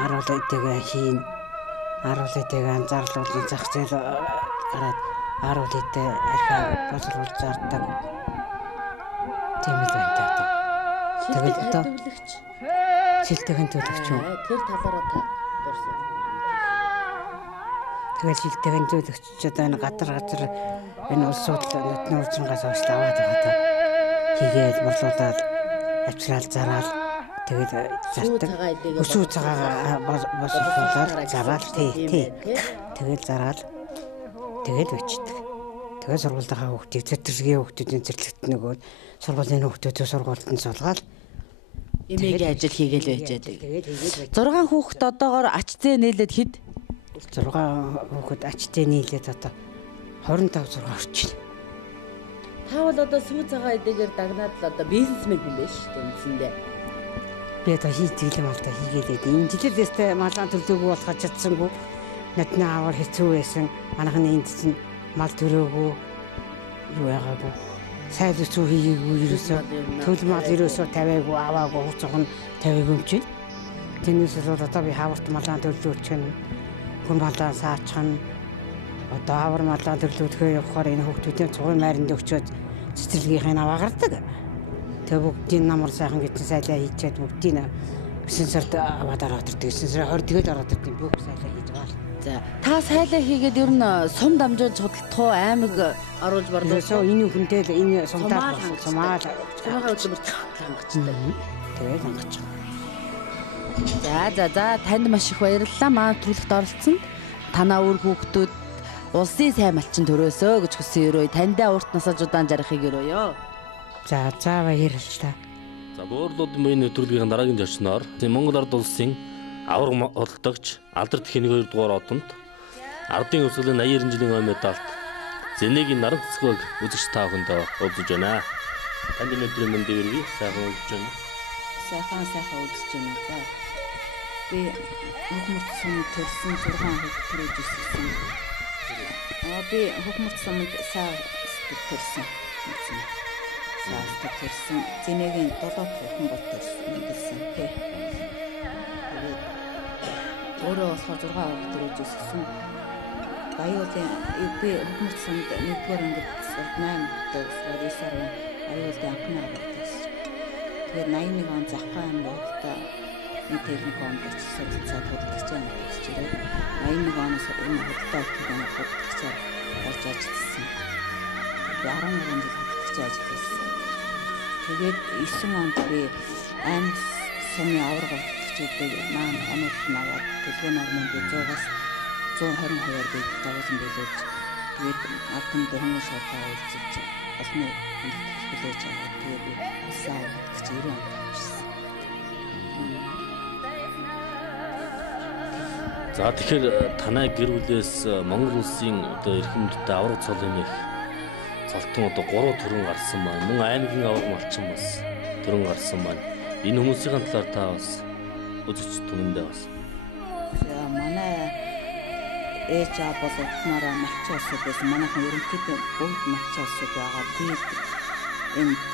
аруултайгаа хийн аруултайгаа анзаарлуулсан зах зээл гараад аруултайтай архи боловсруулж зардаг тийм л байна та. Тэгээд одоо шилтгэн төлөвч юм. Тэр талаараа та дурсан. Тэгээд шилтгэн төлөвч одоо энэ газар энэ улсууд нутны уржингаас хойш аваад байгаа та. Тэгээд борлуулаад авчраал зараад тэгээд зардаг. Өсөө цагаагаа боловсруулаад зараад тий. Тэгээд зараад тэгээд өчтдөг. Тэгээд сургуультай хүүхдийг цэцэрлэгийн хүүхдүүдийн зэрлэгт нөгөөд сургуулийн хүүхдүүдээ сургуультанд суулгаад эмээгийн ажил хийгээл байж байдаг. 6 хүүхэд одоогоор ачцээ нийлээд хэд? 6 хүүхэд ачцээ нийлээд одоо 25 6 орчил. Та бол одоо сүү цагаан эдэгээр дагнаад л одоо бизнесмен хүн биш үндсэндээ. Би одоо хийдэг юм алдаа хийгээд энэ жилээсээ малаа төлөөгүй болоход чадсангүй. Надны аваар хэцүү байсан. Манайхны энд чинь мал төрөөгүй юу яагаагүй. Сайд үсүү хийгээгүй ерөөсөө төл мал ерөөсөө тавиагүй аваагүй хуцхан тавиагүй юм чинь. Тэнээс л одоо би хаварт малаа төлөөчих нь хүн малаа саачих нь одоо хавар малаа төрлөөхөө явахаар энэ хүүхдүүдийн цугын майранд өгчөөд цэцэрлэгийнхээ аваа гардаг. Тэгээ бүгдийн намар сайхан гэж сайлаа хийчихэд бүгдийн 9 сард аваад ороод ирдэг. 9 сарын 20 тэгээд ороод ирдэг. Бүх сайлаа хийж байгаа л. За та сайлаа хийгээд ер нь сум дамжуулж судалдах уу аймаг оруулж борлуулсан. Энэ хүнтэй л энэ сумдаа сумаа хөдөлмөрт хангачтай. Тэгээд хангаж байгаа. За танд маш их баярлалаа. Манай төлөвлөлт оролцсонд танаа өөр хүүхдүүд улсын сайн малчин төрөөсөө гэж хүсэн өрөө таньдаа урт насаж удаан жарахыг өрөөё. За баярлалаа. За буурluudiin буйн нэвтрүүлгийн дараагийн зочноор Монгол ард улсын авраг олдогч алдар тэхний 2 дугаар одонд ардын өсгөлийн 80 жилийн ой медальт Зэнэгийн наран цэцгөөг үзэгч та бүхэндээ уулзж байна. Танд энэ өдрийн мэндийг өргөе. Сайхан уулзж байна. Сайхан уулзж байна. За би hohmort сумд төрсэн 6 хүүхэд төрөөж ирсэн. Би hohmort сумд төрсэн. Төрсэн. Зэнэгийн 7 дахь хүн бол төрсэн тий. өөрөө болохоор 6 авах төрөж өссөн. Аюулын би хөмөрт санд 1-р ангид 8 төгсөөр 9 сарын аюулын анхны аваад. Тэгээд 81 он завхаа аймагтаа нэг техник онд суралцаад хөдөлгч юм гэж чирээ. 81 оноос энэ хөдөлгөөн хөдөлгчээр болж ажилласан. 13 жил хөдөлгч ажилласан. Тэгээд 9 онд би аймаг сумын авраг хөдөлгчүүдийг маань оноод наваад төлөвлөгөө нормонд 100-аас 122 бид дагуулсан билүүлж тэгээд алтан дөрмийн шалгаа үйлчилж олны хүлээж аваад тэгээд би улсаа хөдөлгч 90 онд авчихсан. За тэгэхээр танай гэр бүлээс Монгол улсын одоо эрхэм мөрөдтэй авраг цол хэмээх цолтон одоо 3 төрөн гарсан байна. Мөн аймгийн авраг малчин бас төрөн гарсан байна. Энэ хүмүүсийн талаар та бас үзэж түмэндээ бас. За манай ээж аа бол ухмаараа малчин улсууд байсан. Манайхан ерөнхийдөө бүгд малчин улсууд байгаа. Би энд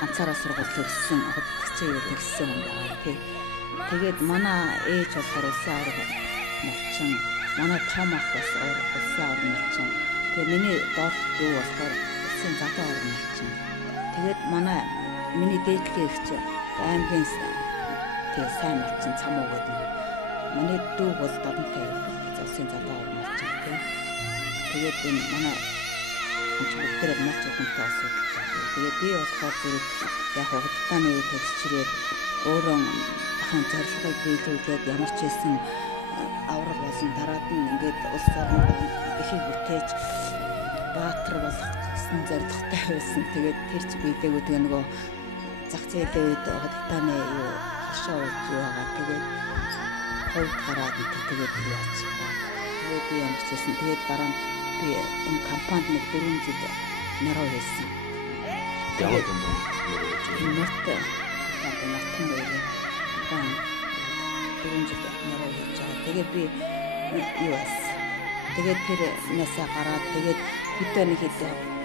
ганцаараа сургууль төгссөн, хөдөлгчийн төгссөн юм байна тий. Тэгээд манай ээж болохоор улсын авраг малчин, манай том ах бас улсын авраг малчин. Тэгээд миний доод дүү болохоор улсын задаа авраг малчин. Тэгээд миний дээдлийн эгч аймгийн тий сайн малчин цамуу гэдэг. Манай дүү бол дадантай улсын задаа авраг малчин тий. Тэгээд энэ манай бүгдээр малч удамтай асуудал. Тэгээд би болохоор зэрэг яг хөдөлтааны үед төгсчрээд өөрөө бахан зорилгыг биелүүлээд ямар ч байсан авраг болсон дараад нь ингээд улс орнд ихийг бүтээж баатар болох гэсэн зорилготой байсан. Тэгээд тэр ч биелээгүй тэгээ нөгөө зах зээлийн үед хөдөлтааны юу хашаа болж байгаа. Тэгээд ховд гараад тэгээд яачихсан. Тэгээд би ямар ч байсан. Тэгээд дараа нь би энэ компанид нэг 4 жил нэрөө хийсэн. Ямар компани? Нэртэй компани байна. 4 жил нэрөө хийж байгаа. Тэгээд би юу байсан. Тэгээд тэр насаа гараад тэгээд хөдөө нэг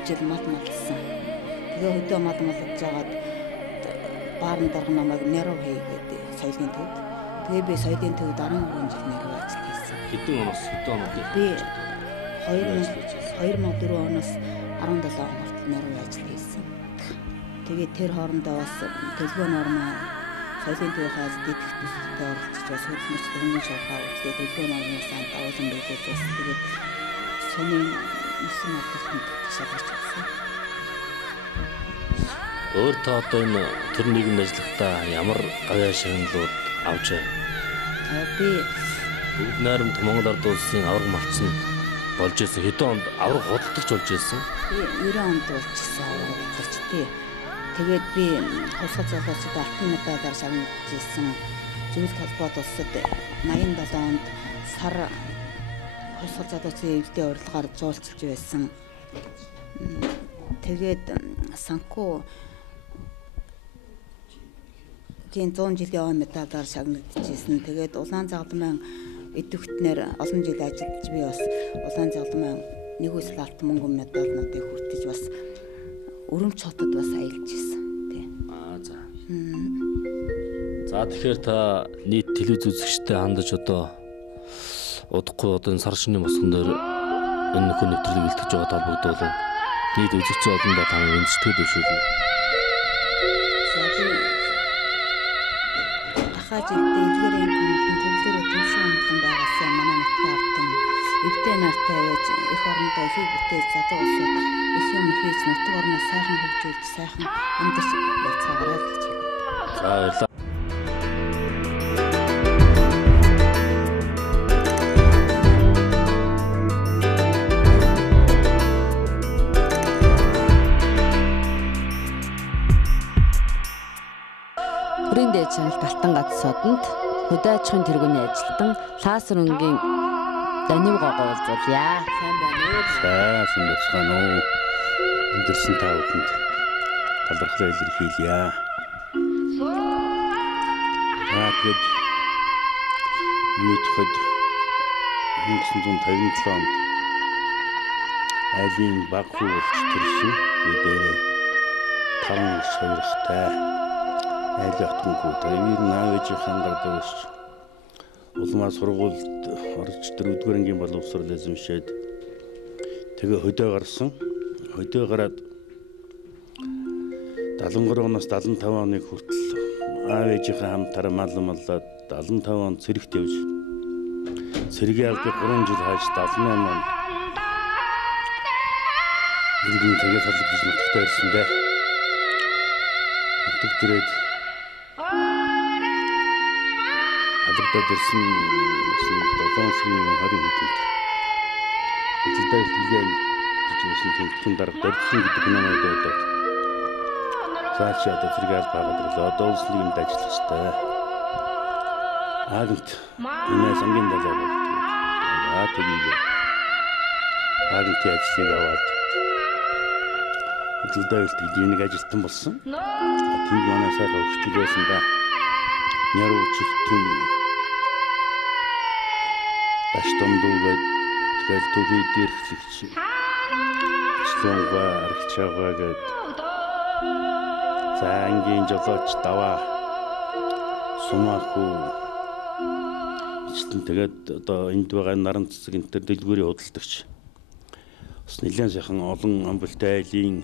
жил малсан. Тэгээ хөдөө малж жагаад баарын дарга намайг нэрөө хийгээд соёлын төвд. Тэгээ би соёлын төвд 13 жил нэрөө ажил хийсэн. Хэдэн оноос хэдэн оноо би 2004 оноос 17 оноор нэрөө ажил хийсэн. Тэгээд тэр хоорондоо бас төлөвлөгөө нормоо соёлын төвийнхээс дэдэх төсөлтөд оролцож бас хөдөлмөрч дөрвөн шалгаа үзлээ төлөвлөгөө нормоос дагуулсан байлгүй бас тэгээд сони 9 мартанд шалгаж авсан. Өөр та одоо энэ төр нийгэм ажиллахдаа ямар гавьяа шагналууд авч би бүгд найрамд Монгол Ард улсын авраг малчин болж исэн. Хэдэн онд авраг худалдагч болж исэн? Би 90 онд болчихсон авраг худалдагч тий. Тэгээд би хосгол залуучууд алтан медалаар шагнаж ирсэн. Зөвлөлт холбоод улсад 87 онд сар хосгол залуучуудын эвдээ урилгаар жуулчилж байсан. Тэгээд санхүү тийм 100 жилийн медалаар шагнагдж ирсэн. Тэгээд улаан загалмайн идэвхтнэр олон жил ажиллаж би бас улаан загалмайн нэг үсэл алтан мөнгөн медалнуудыг хүртэж бас өрөмч хотод бас аялж ирсэн тий. За. За тэгэхээр та нийт телевиз үзэгчтэй хандаж одоо удахгүй одоо энэ сар шинийн босгон дээр энэ нөхөн нэвтрүүлгийг бэлтгэж байгаа талбагдуулан нийт үзэгч олондоо та мэдчихэд дэвшүүлнэ. За би ахаж илгээрийн комментын төлөвлөрөө төлсөн амгалан байгаасаа манай нутгийн ардтан эвдээ нартай байж их орондоо ихийг бүтээж задуу улсууд их юм хийж нутаг орноо сайхан хөгжүүлж сайхан амьдарч яцгаараа л гэж. За баярлалаа. Хүрээнд чанал Балтан гад содонд хөдөө аж ахуйн тэргүүний ажилтан лаасар өнгийн Данив гогоо уулзуулъя. Сайн байна уу? Сайн байна уу? Өндөрсөн та бүхэнд талархлаа илэрхийлье. Тэгээд нийтхэд 1957 онд айлын баг хүү болж төрсөн. Бидээ 5 сойрхтай айл отгонгүй тэр наавжийн хангаар дээрс улмаа сургуульд орж 4-р ангийн боловсрол эзэмшээд тэгээ хөдөө гарсан. Хөдөө гараад 73 оноос 75 оны хүртэл аав ээжийнхээ хамтараа мал маллаад 75 онд цэрэгт явж цэргийн албыг 3 жил хайж 78 онд иргэн тэгээд салгаж нутагтаа ирсэн дээ. Нутагт ирээд алгадад ирсэн 7 сарын 20-нд хөдөлгөөн хэлгээд гэж байсан тэмдгийн дарга дөрвсөн гэдэг нэмээд удаад цааш одоо цэргийн албаа гадарлаа. Одоо улс нийгэмд ажиллах ёстой. Агент энэ сангийн далай болдог. Тэгээд агентийн ажлыг аваад хөдөлгөөн хэлтгийг ажилтан болсон. Тэнд манай сайхан өгчл байсан да. Няруу чөлтөн даш домдуугаад тэгэл төгөө дээрхлэгч члонгаа аргачаагаа гээд за ангийн жолооч даваа сумаагүй тэгээд одоо энд байгаа наран цэцэг энэ төр дэлгүүрийн худалдагч бас нэлээд сайхан олон амбалтай айлын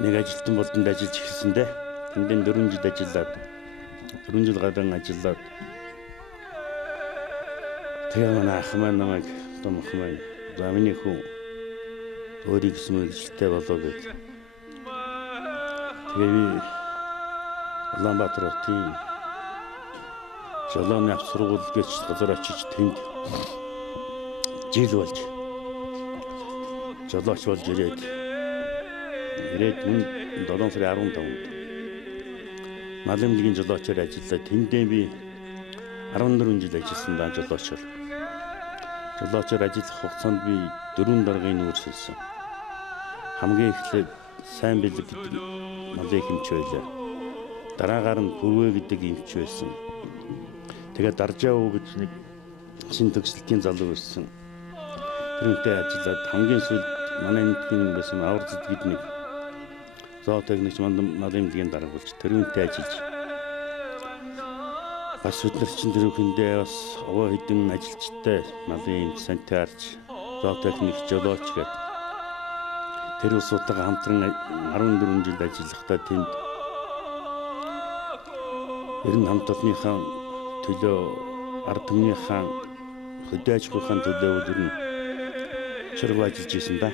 нэг ажилтан болдонд ажиллаж эхэлсэн дээ. Тэндээ 4 жил ажиллаад 4 жил гадаа ажиллаад тэгээ манай ах маань намайг томх маань за миний хүү өөрийн гэсэн мэргэжилтэй болоо гэж тэгээ би Улаанбаатар хотын Жолооны авто сургууль гэж газар очиж тэнд жил болж жолооч болж ирээд мөн 7 сарын 15-нд Малын эмнэлгийн жолоочоор ажиллаад тэндээ би 14 жил ажилласан даа жолоочоор. Жолоочоор ажиллах хугацаанд би 4 даргын нүүр сэлсэн. Хамгийн эхлээд сайн бэлэг гэдэг малын эмч байлаа. Дараагаар нь пүрвэ гэдэг эмч байсан. Тэгээд даржаа уу гэж нэг шин төгсөлтийн залуу байсан. Тэрнтэй ажиллаад хамгийн сүүлд манай эмнэлгийн байсан авар зэдгэд нэг зоотехникч малын эмнэлгийн дарга болж тэрнтэй ажиллаж бас өдөр чинь тэрүүхэндээ бас овоо хідэн ажилчтай малын эмч санитарч зоотехникч жолооч гэдэг тэр улсуудаа хамтран 14 жил ажиллахдаа тэнд ерөн хамт олонныхаа төлөө ард түмнийхээ хөдөө аж ахуйн төлөө ер нь чирэг ажиллаж исэн да.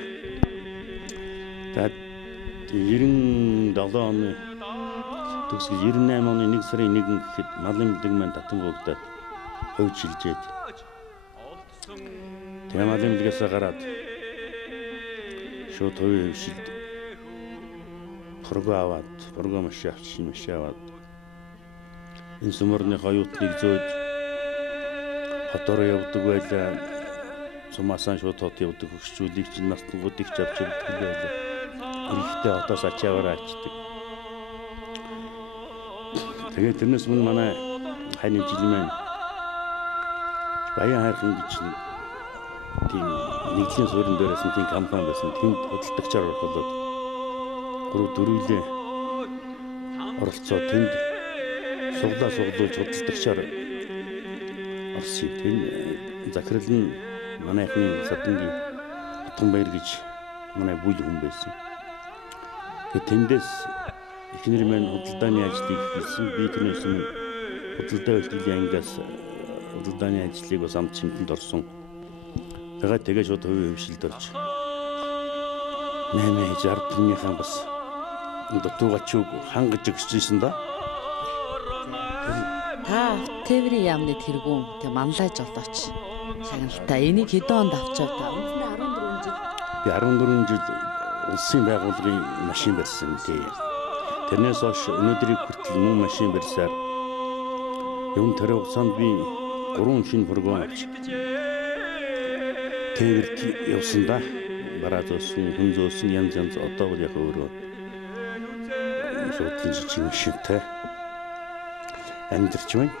Тэгээд 97 оны төгсгөл 98 оны 1 сарын 1 гэхэд малын эмнэлэг маань Татангуудад хувьд шилжээд тэгээ малын эмнэлгээс гараад шууд хувийн хөвшилд хоргоо аваад хоргоо машин авч шинэ машин аваад энэ суморны хоёртныг зөөж хотоор явдаг байлаа. Сумаасаа шууд хот явдаг хөгшчүүлийг чинь настангуудыг ч авч явдаг байлаа. Ихтэй хотоос ачааваар ачдаг. Тэгээд тэрнээс мөн манай хайны жил маань Баян хайрхан гэж тийм нэгдлийн суурин дээрээс нь тийм компани байсан. Тэнд хөдөлгөгчөөр орхолоод 3-4 оролцоо тэнд суглуулж хөдөлгөгчөөр орсон. Тэнд захирал нь манайхны Садангийн Утганбаяр гэж манай бүйл хүн байсан. Тэгээд тэндээс эхнэр маань худалдааны ажлыг хийсэн. Би тэрнээс худалдаа үйлдвэрлэлийн ангиас худалдааны ажлыг бас амт чимтэнд орсон. Тэгээ шууд хувийн хөвшилд орж 8-10 түмнийхэн бас дутуугачуг хангаж өгсөн да. Та тээврийн яамны тэргүүн тэг манлайж олооч. Шагналтай энийг хэдэн онд авчав та? Би 14 жил улсын байгууллагын машин барьсан тий. Тэрнээс хойш өнөөдрийг хүртэл мөн машин барьсаар юм тэр хугацаанд би 3 шинэ програм авч тээвэрт явсан да. Бараа зөөсөн, хүн зөөсөн янз одоо бол яг өөрөө шууд жижиг машинтай амьдарч байна.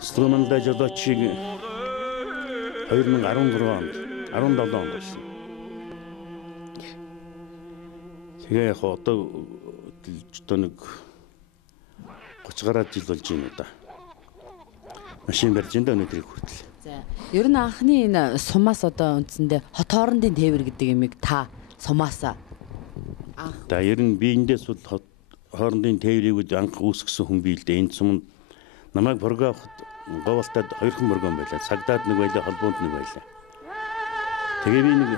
Струманда жолоочийг 2014 онд 17 онд болсон. Тэгээ яг одоо нэг 30 гаруй жил болж байна да. машин барьж энэ өнөөдрийг хүртэл. За ер нь анхны энэ сумаас одоо үндсэндээ хот хоорондын тээвэр гэдэг юмыг та сумаасаа За ер нь би эндээс бол хот хоорондын тээврийг анх үүсгэсэн хүн бий л дээ. Энэ сумд намайг боргоо авахд говалтад 2 хэн боргон байлаа. Цагдаад нэг байлаа, холбоонд нэг байлаа. Тэгээ би нэг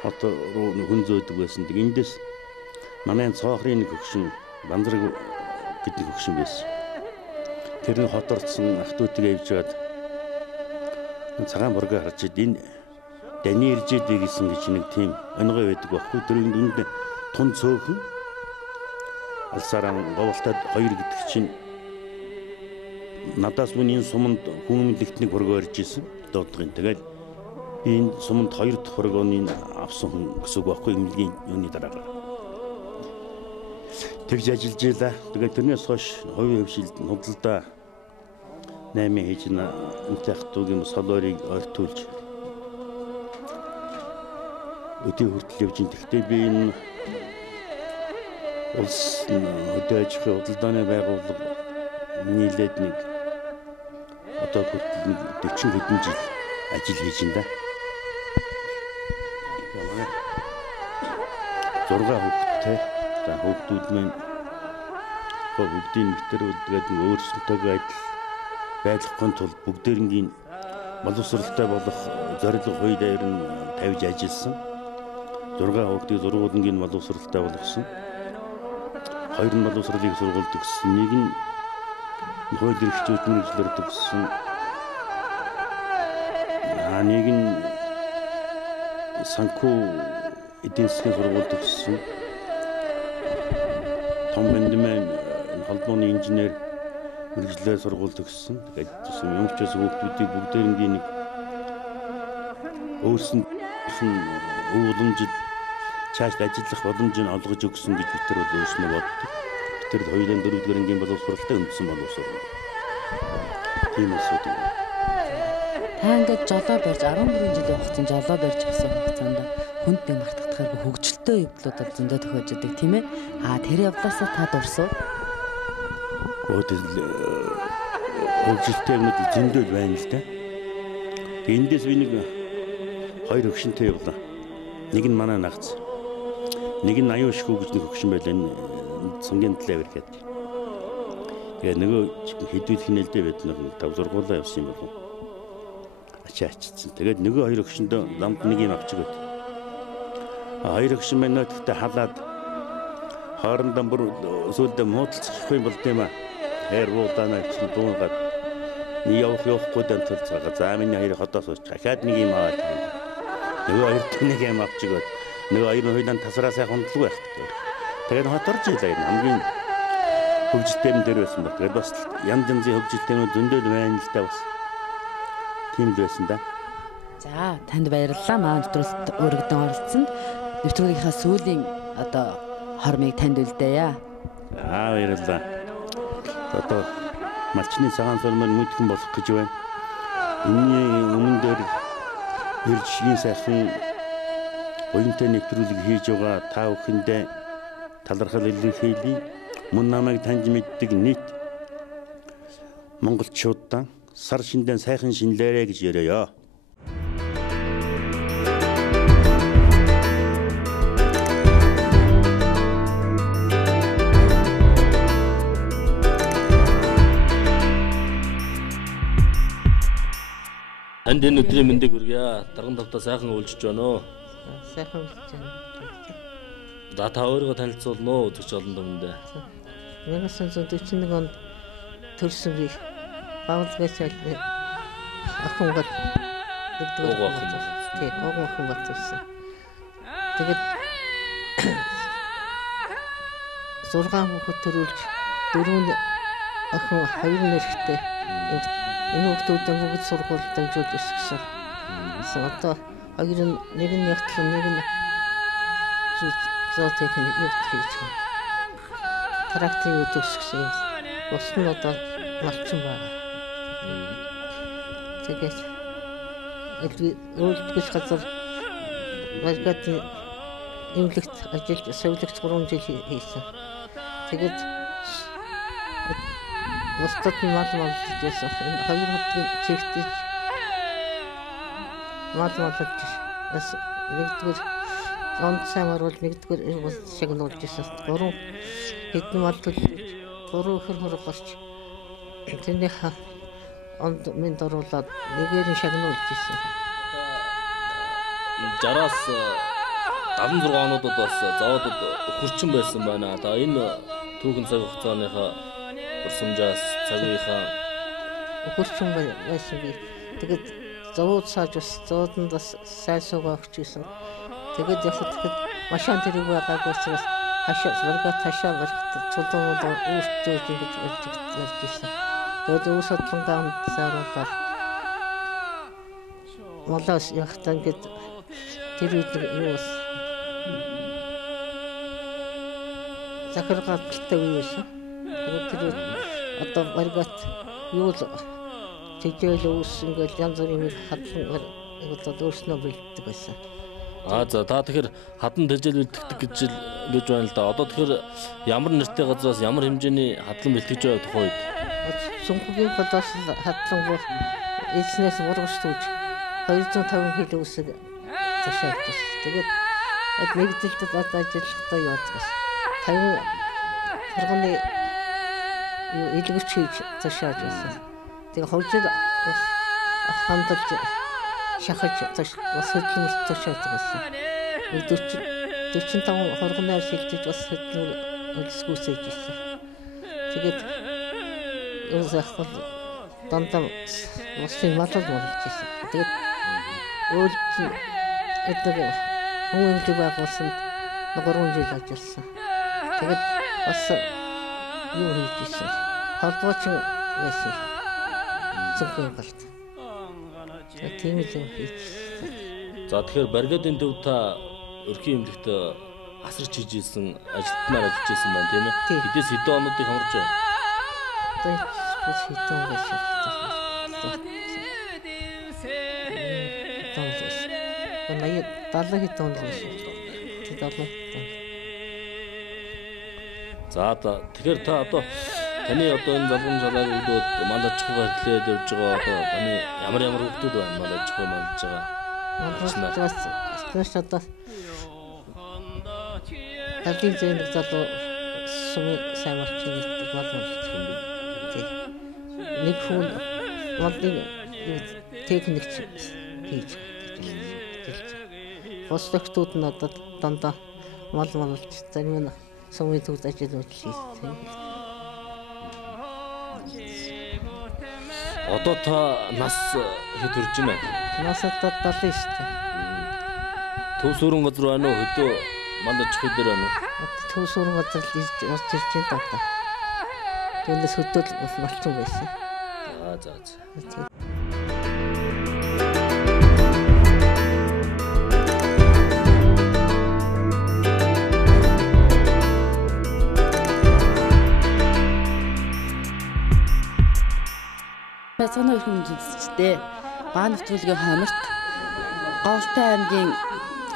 хот руу хүн зөөдөг байсан. Тэгээ эндээс манай цоохрын нэг хөгшин бандраг гэдэг хөгшин байсан. Тэр нэг хот орцсон ах トゥ утыг авчиад цагаан боргоо харж энэ дани иржээд гэсэн гэж нэг тийм онгой байдаг байхгүй. Тэрийн дүнд тун цөөхөн алсараа говалтад 2 гэдэг чинь надаас миний суманд хүмүүлэгт нэг боргоо ирж исэн дуудгын. Тэгээд энэ суманд 2 дахь боргооны авсан хүн гэсэн үг байхгүй эмнэлгийн юуны дараагаар. Тэгж ажиллаж байлаа. Тэгээд тэрнээс хойш хувийн хөвшилд худалдаа 8 хийж энтэй хатуугийн солоорыг ойртуулж өдөө хүртэл явж ин. Тэгтээ би энэ улс өдөө аж ахуйн худалдааны байгууллага нийлээд нэг одоо хүртэл 40 хэдэн жил ажил хийж байна да. 6 хүүхэдтэй. За хүүхдүүд маань бүгдийн мэтэр үлдгээд өөрсдөнтөөгөө адил байдлахын тулд бүгдээрнгийн боловсралтай болох зорилго хууль дээр нь тавьж ажилласан. 6 хүүхдийг зургуулнгийн боловсралтай болгосон. 2 нь боловсролыг сургуульд төгссөн. Нэг нь хууль эрх зүйн мэргэжлэр төгссөн. Нэг нь санхүү эдийн засгийн сургууль төгссөн. Том бэндмэн холбооны инженер мэргэжлэр сургууль төгссөн. Тэгээд юмчаас хүүхдүүдийг бүгдээрнгийн нэг өөрсөнд ууламжид цаашд ажиллах боломжийг олгож өгсөн гэж бид нар өөрснөө боддог. Бид нар хоёулаа 4-р ангийн боловсролтой үндсэн боловсрол. Тийм асуудаг. Та ингээд жолоо барьж 14 жилийн хугацаанд жолоо барьж авсан хугацаанд хүнд нэг мартагдахааргүй хөгжилтэй явдлууд бол зөндөө тохиож идэг тийм ээ. Тэр явдлаасаа та дурсав. Хөгжилтэй юмуд зөндөө байна л да. Эндээс би нэг 2 хөгшинтэй явлаа. Нэг нь манай нагц. Нэг нь аюу шихүү гэж нэг хөгшин байлаа. Цангийн талаар гэдэг. Тэгээ нөгөө хэдүүл хинэлдэ бид нар 5 сургуулаа явсан юм болов. Ачаачсан. Тэгээд нөгөө 2 хөгшөндөө ламд нэг юм авч өгöd. 2 хөгшин маань нөтгтээ халаад хоорондоо бүр сүлдө муудалцахгүй юм болд юм аа. Уудаанаа чинь дуунгаад явахгүй дантал цагаа. За миний 2 хотоос ууч дахиад нэг юм аваад. Нөгөө 2 нэг юм авч өгöd. Нөгөө 2 хоёулаа тасраа сайхан хөндлөг байх. Тэгээд хоторж илаа энэ хамгийн хөгжилтэй юм дээр байсан ба. Тэгээд бас янз янзын хөгжилтэйнүүд зөндөө байна л та бас. Тийм л байсан да. За танд баярлалаа. Маань нэвтрүүлэлт өргөдөн оролцсонд нэвтрүүлгийнхаа сүүлийн одоо хормыг танд үлдээе. Баярлалаа. Одоо малчны цагаан сулмаар мэдхэн болох гэж байна. Энэний өмнө дээр иржгийн сайхан уянтай нэвтрүүлэг хийж байгаа та бүхэндээ талархал илэрхийлье. Мөн намайг таньж мэддэг нийт монголчуудаа сар шиндэн сайхан шинлээрэ гэж яриа. Танд энэ өдрийн мэндийг хүргье. Дарган тавтаа сайхан үйлчж байна уу? Сайхан үйлчж байна. За та өөрийгөө танилцуулна уу үзэгч олон дүмэндээ. 1941 онд төрсөн би Баавалгаас охин гол охин гол төрсөн. Тэгээд 6 хүүхэд төрүүлж 4 охин 2 нэрхтэй энэ хүүхдүүдийн бүгд сургуульд дамжуулж өсгсөн. Одоо хоёр нэг нь ягтлан нэг нь зоотехник хийж байна. Тракторын өсгсөн. Бус нь одоо малчин байна. Тэгээд өөрөлдгөж газар валгатын эмнэлэгт ажиллаж сувилагч 3 жил хийсэн. Тэгээд бусдад нь мал малж байсан. Энэ 2 өдрийн чигтэж мал малж бас нэгдүгээр онд сайн орвол нэгдүгээр бас шагнуулж байсан. 3 хэдэн мал төлөж 3 хөр гарч тэрний онд минь оруулаад нэгээр нь шагнуулж байсан. 60-аас 76 онуудад бас заводод хурчин байсан байна. Одоо энэ түүхэн цаг хугацааныхаа урсамжаас цагийнхаа хурчин байсан би. Тэгээд завод сааж бас заводд бас сайн суугаа өгч байсан. Тэгээд яхад машин тэрэг байгаагүй учраас хашаа барихад цулуун үүсчээж ингэж болж байсан. Тэгээд ус судалгаанд сааруулаад молоос яхтаа ингэж тэр үед юу бас захиргаалтай юу байсан. Тэгээд тэр одоо баригат юу л тэжээл ус ингэж янз бүрийн хадлан өөрснөө бэлддэг байсан. За та тэгэхээр хадан тэжээл бэлтгэдэг гэж байна л да. Одоо тэгэхээр ямар нэртэй газраас ямар хэмжээний хадлан бэлтгэж байгаа тухайд Сүнхгийн бодос хадлан бол эзнээс ургаж түүж 250 кг үсэг зашаалтсан. Тэгээд нэгдэлтэд ажиллахдаа явуулсан. 50 харганы илгүүч хийж зашааж байсан. Тэгээд хожид бас хандалж шахаж бас хөдөлмөрт зашааж байсан. 45 харганаар шилжиж бас хөдөлмөр өлсгүүсэж байсан. Тэгээд өзөхөл дандаа усын матад болж байсан. Тэгээд өөрт эдгээр хүмүүст байгуулсан 3 жил ажилласан. Тэгээд бас юу хийжсэн. Холбооч байсан. Зөвхөн галт. Тийм л хийжсэн. За тэгэхээр баригадын төв та өрхийн эмнэлэгт асарч хийж исэн ажилтнаар ажиллаж исэн байна тийм ээ. Хэдээс хэдэн онуудыг хамарч байна. Бас хитэн байсан. Наяа 70 хитэн байсан. 70. За тэгэхээр та одоо таны одоо энэ залгам жалаар өгдөөд мандажхыг хэлээд явж байгаа одоо таны ямар хүүхдүүд байна мандажхыг мандаж байгаа. Мандаж одоо талын зэйн залуу сүм сайн болчих гэдэг болно. Нэг хүн модын техникч хийж Босдогтууд нь одоо дандаа мал малж зарим нь сумын төвд ажиллаж хийсэн. Одоо та нас хэд хүрч байна? Нас одоо 70 шүү дээ. Төв сүрэн газар байна уу? Хөдөө мандаж хөдөр байна уу? Төв сүрэн газар орж ирж байна даа. Түүнээс хөдөө болчихсон байсан. За. Бацааны өрхөн үзэгчтэй Баан нэвтрүүлгийн хооморт Говьтай аймгийн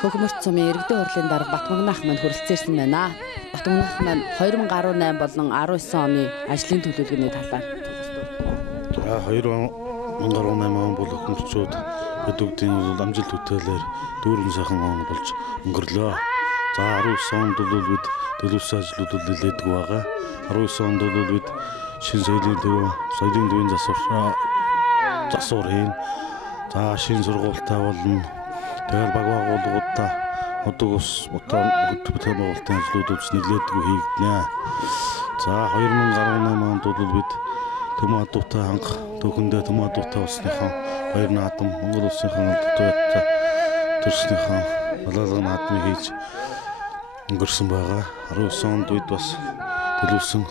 Хөхмөрт сумын иргэдийн хурлын дарга Батмагнаах мань хүрэлцээрсэн байна. Батмагнаах мань 2018 болон 19 оны ажлын төлөвлөгөөний талаар 2018 он бол хөхмөрчүүд өдөгдийн амжилт бүтээлээр дүүрэн сайхан он болж өнгөрлөө. За 19 онд бол бид төлөвлөсөн ажлууд нэлээдэг байгаа. 19 онд бол бид шинэ соёлын төвийн засвар хийн. За шинэ сургуультай болно. Тэгэл баг байгууллагуудаа удаг ус бүтээн байгуулалтын ажлууд нэлээдэг хийгднэ. За 2018 онд бол бид төмөн адуутай ханх төхөндөө төмөн адуутай болсныхоо баяр наадам Монгол улсынхан алдуутай төрснийхөө балалгын наадмыг хийж өнгөрсөн байгаа. 19 онд бид бас төлөвлөсөн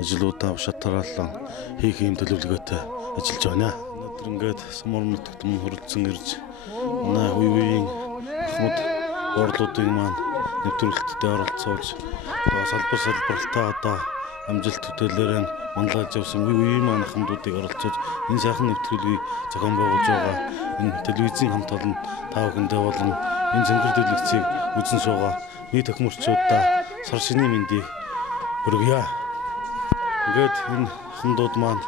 ажлуудаа шатараалан хийх юм төлөвлөгөөтэй ажиллаж байна. Өнөөдөр ингээд Самур нутагт хүрэлцэн ирж манай үеийн ахмад буурлуудын маань нэвтрүүлэгтдээ оролцуулж салбартаа одоо амжилт бүтээлээр манлайлж явсан үеийн маань ахмадуудыг оролцуулж энэ сайхан нэвтрүүлгийг зохион байгуулж байгаа энэ телевизийн хамт олон та бүхэндээ болон энэ зэнгэр дэлгэцийг үзэн суугаа нийт хөхмөрчүүдээ сар шинийн мэндийг хүргье. Ингээд энэ хүндүүд маань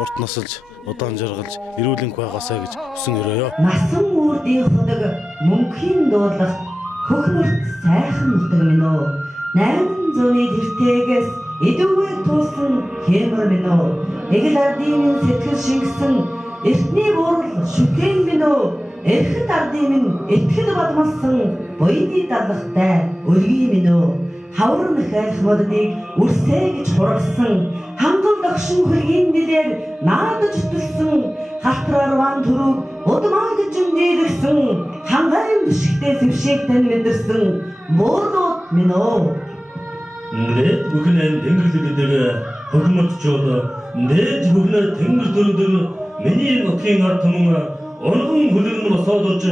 урт насалж, удаан жаргалж, эрүүл энх байгаасаа гэж хүсэн өрөөё. Насан үрдийн худаг мөнхийн дуулах хөхмөрт сайхан нутаг минь үү. 800-ны тэртээгээс эдүгээр туулсан хэмэр минь үү. Эгэл ардын сэтгэл шингэсэн эртний буурал шүхэн минь үү. Эрхэт ардын минь этгэл бадмалсан буйны далахтай өлгий минь үү. Хавар махайлах модныг үрсээ гэж хуралсан хангал догшин хөлгийн нэлээр наадаж төлсөн халтар арван төрөг удмаа гэж нээлгсэн хангайн бишгтэй сэвшээг тань мэдэрсэн буурлууд минь үү. Нээд бүхнээ тэнгэрлэгдэг хөхмөрчүүд нээд бүхнээ тэнгэр дөрөдөг миний нутгийн ард түмэн онгон хөлөрмөр осоодож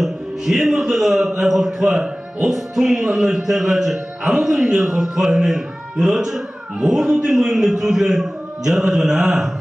хэмэрлэг гайхалтгай ус түн анартай байж амгалан ярхалтгай хэмээн өрөөж буурлуудын буйн нэвтрүүлгээ жаргаж байна.